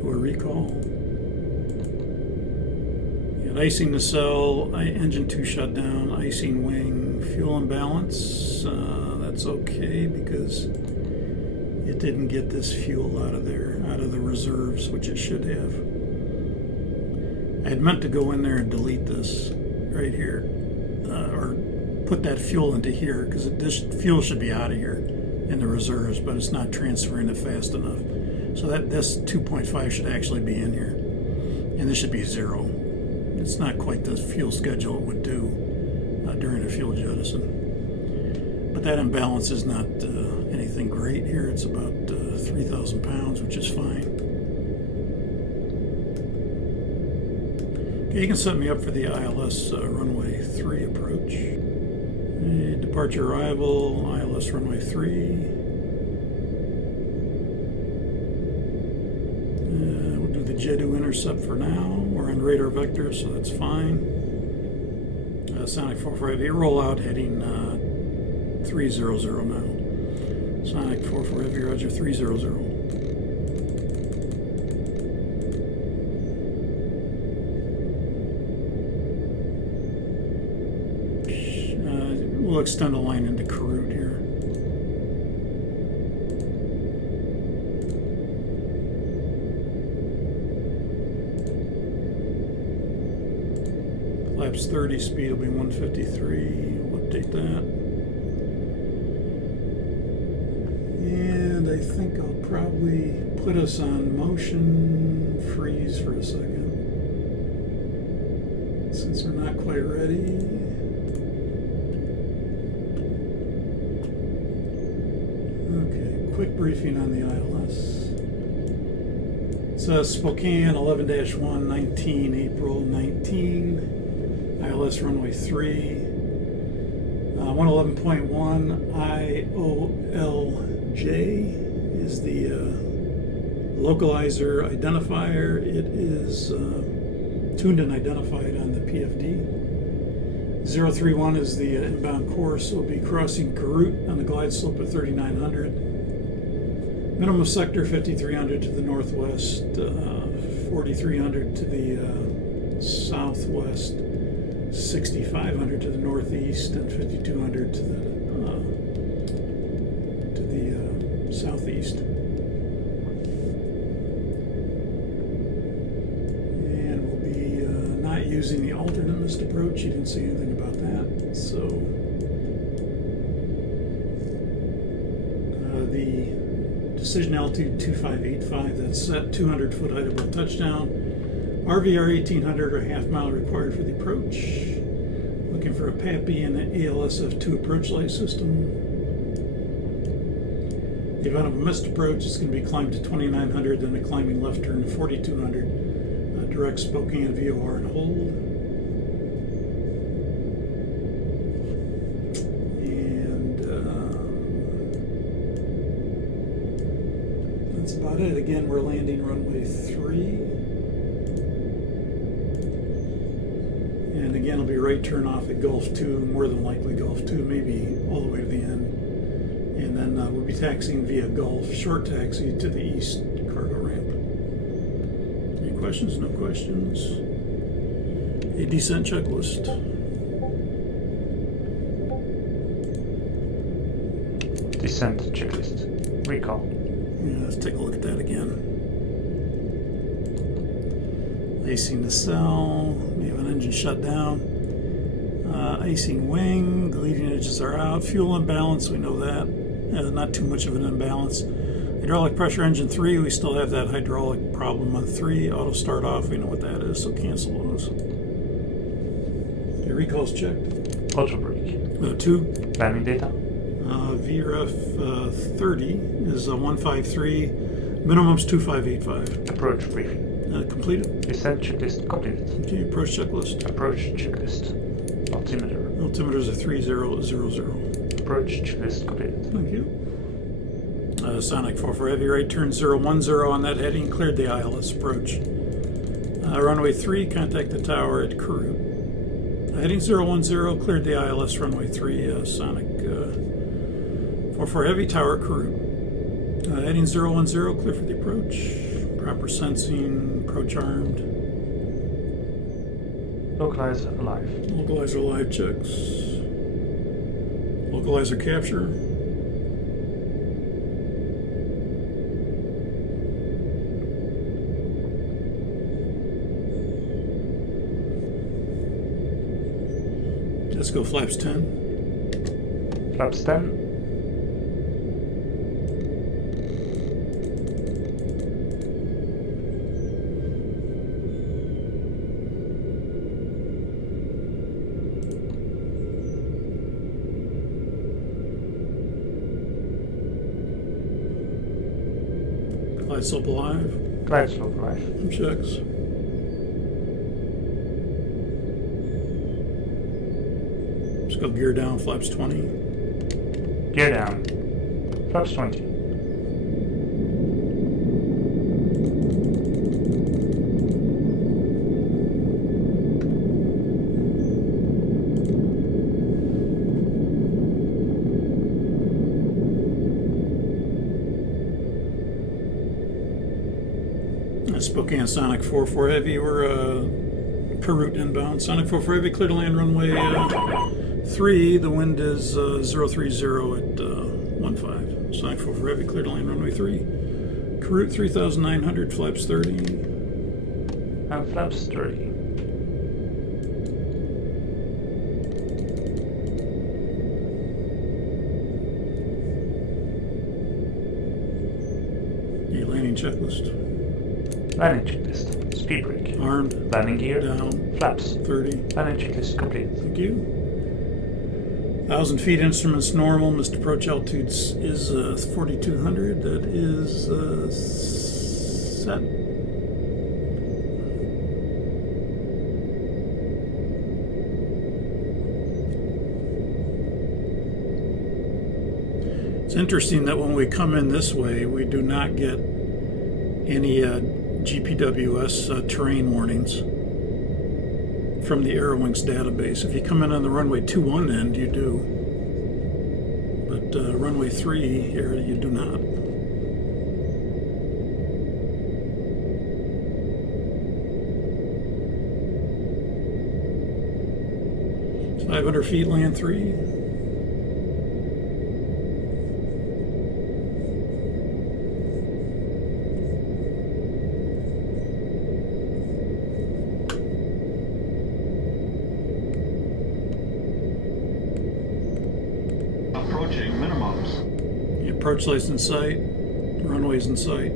Do a recall. And icing nacelle, engine 2 shut down, icing wing, fuel imbalance. That's okay because it didn't get this fuel out of there, out of the reserves, which it should have. I had meant to go in there and delete this right here, or put that fuel into here, because this fuel should be out of here in the reserves, but it's not transferring it fast enough. So this 2.5 should actually be in here, and this should be 0. It's not quite the fuel schedule it would do during a fuel jettison. But that imbalance is not anything great here. It's about 3,000 pounds, which is fine. Okay, you can set me up for the ILS runway 3 approach. Departure arrival, ILS runway 3. We'll do the Jedu intercept for now. We're on radar vector, so that's fine. Sonic 448 rollout heading 300 now. Sonic 44 Heavy, Roger, 300. We'll extend a line into Karut here. Flaps 30, speed will be 153. We'll update that. And I think I'll probably put us on motion freeze for a second, since we're not quite ready. Quick briefing on the ILS. So Spokane 11-1, 19, April 19. ILS runway 3. 111.1 IOLJ is the localizer identifier. It is tuned and identified on the PFD. 031 is the inbound course. We'll be crossing Karut on the glide slope of 3900. Minimum sector 5300 to the northwest, 4300 to the southwest, 6500 to the northeast, and 5200 to the southeast. And we'll be not using the alternate missed approach. You didn't see anything about that, so the Decision altitude 2585, that's set, 200 foot height above touchdown. RVR 1800 or half mile required for the approach. Looking for a PAPI and an ALSF2 approach light system. In the event of a missed approach, it's going to be climbed to 2900, then a climbing left turn to 4200. Direct Spokane VOR and hold. That's about it. Again, we're landing runway 3. And again, it'll be right turn off at Gulf 2, more than likely Gulf 2, maybe all the way to the end. And then we'll be taxiing via Gulf, short taxi to the east cargo ramp. Any questions? No questions? A descent checklist. Descent checklist. Recall. Yeah, let's take a look at that again. Icing the cell. We have an engine shut down. Icing wing. The leading edges are out. Fuel imbalance. We know that. Not too much of an imbalance. Hydraulic pressure engine 3. We still have that hydraulic problem on 3. Auto start off. We know what that is, so cancel those. Your recall's checked. Auto brake. 2. Landing data. VRF 30 is 153. Minimum's 2585. Approach briefing. Completed. Descent checklist completed. Okay, approach checklist. Approach checklist. Altimeter. Altimeters are 3000. Approach checklist completed. Thank you. Sonic 44 Heavy, right turn 010 on that heading. Cleared the ILS approach. Runway 3, contact the tower at Karut. Heading 010, cleared the ILS runway 3, Sonic 44 Heavy, tower at Karut. Heading 010, clear for the approach. Proper sensing, approach armed. Localizer alive. Localizer live checks. Localizer capture. Let's go flaps 10. Flaps 10. Glide slope alive. Glide slope alive. Checks. Tactical gear down, flaps 20. Gear down. Flaps 20. Spokane Sonic 4-4 Heavy, we're per route inbound. Sonic 4-4 Heavy, clear to land runway 3. The wind is 030 at 15. Sonic 4-4 Heavy, clear to land runway 3. Route 3900, flaps 30. And flaps 30. The landing checklist. Landing checklist. Speed brake. Armed. Landing gear. Down. Flaps. 30. Landing checklist complete. Thank you. 1,000 feet instruments normal. Missed approach altitude is 4,200. That is set. It's interesting that when we come in this way, we do not get any GPWS terrain warnings from the Aerowings database. If you come in on the runway 21 end, you do. But runway 3 here, you do not. It's 500 feet, land 3. Approaching minimums. The approach light's in sight. Runway's in sight.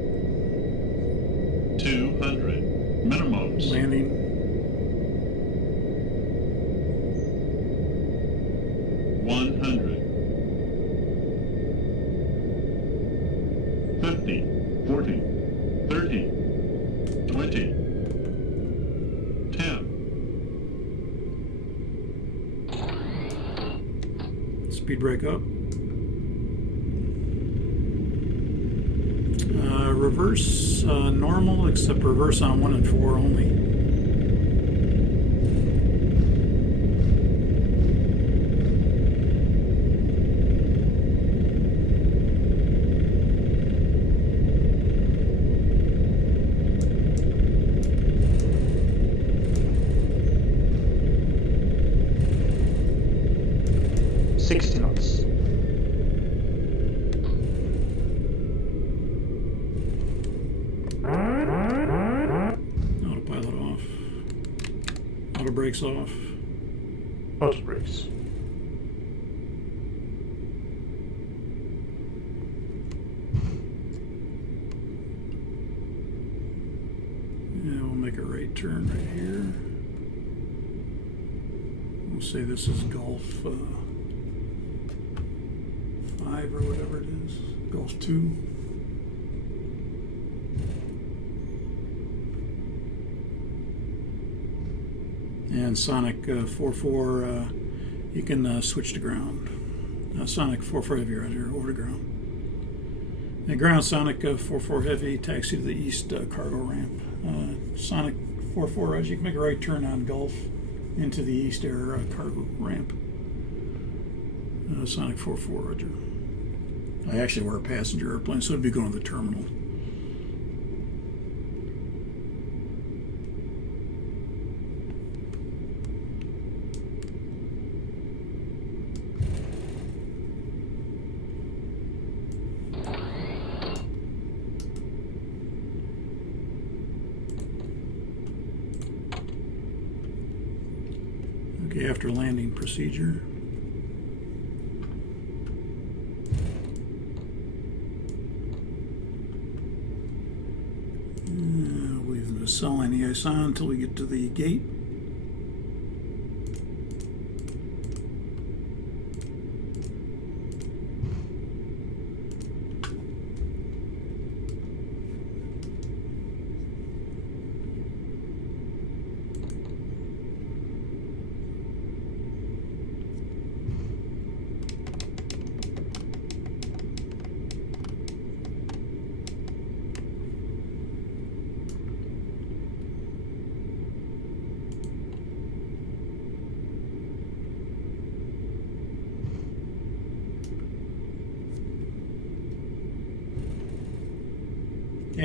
200. Minimums. Landing. $100. 50, 40, 30, 20, 10. Speed brake up. Reverse normal, except reverse on 1 and 4 only. knots. Autopilot off. Auto brakes off. Auto brakes. Yeah, we'll make a right turn right here. We'll say this is Gulf 5 or whatever it is. Gulf 2. And Sonic 4-4, you can switch to ground. Sonic 4-4 Heavy, roger, over to ground. And ground Sonic 4-4 Heavy, taxi to the east cargo ramp. Sonic 4-4, roger, you can make a right turn on Gulf into the east air cargo ramp. Sonic 4-4, roger. I actually were a passenger airplane, so it'd be going to the terminal. Okay, after landing procedure. Leave the nacelle and the ice on until we get to the gate.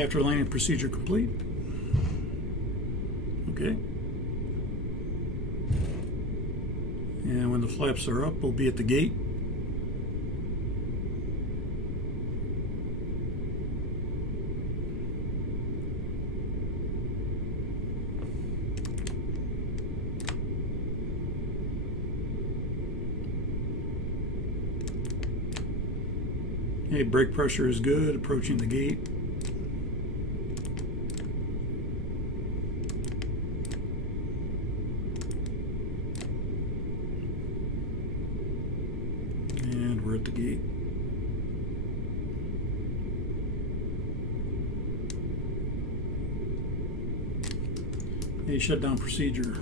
After landing procedure complete. Okay. And when the flaps are up, we'll be at the gate. Okay, brake pressure is good, approaching the gate. And we're at the gate. Okay, shutdown procedure.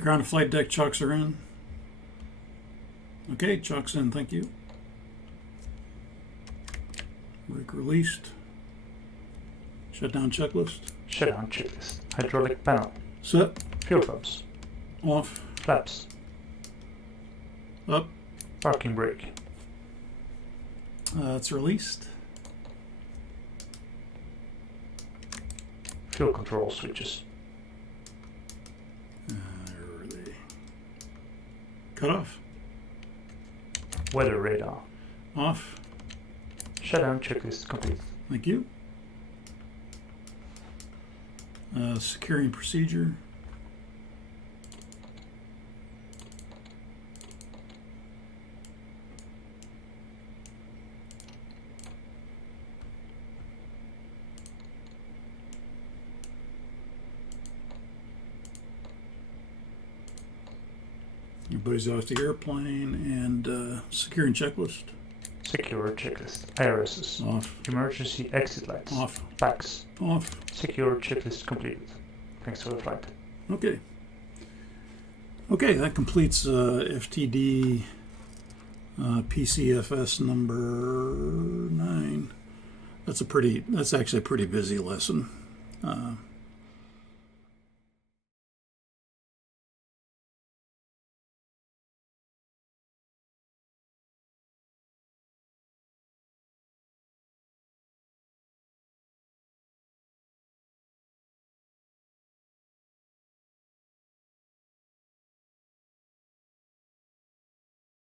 Ground and flight deck chocks are in. Okay, chocks in, thank you. Brake released. Shutdown checklist. Shutdown checklist. Hydraulic panel. Set. Fuel pumps. Off. Flaps. Up. Parking brake. It's released. Fuel control switches. Where are they? Cut off. Weather radar. Off. Shutdown checklist complete. Thank you. Securing procedure. Everybody's off the airplane and securing checklist. Secure checklist. IRSs. Off. Emergency exit lights. Off. Packs. Off. Secure checklist completed. Thanks for the flight. Okay. Okay, that completes FTD PCFS number 9. That's actually a pretty busy lesson.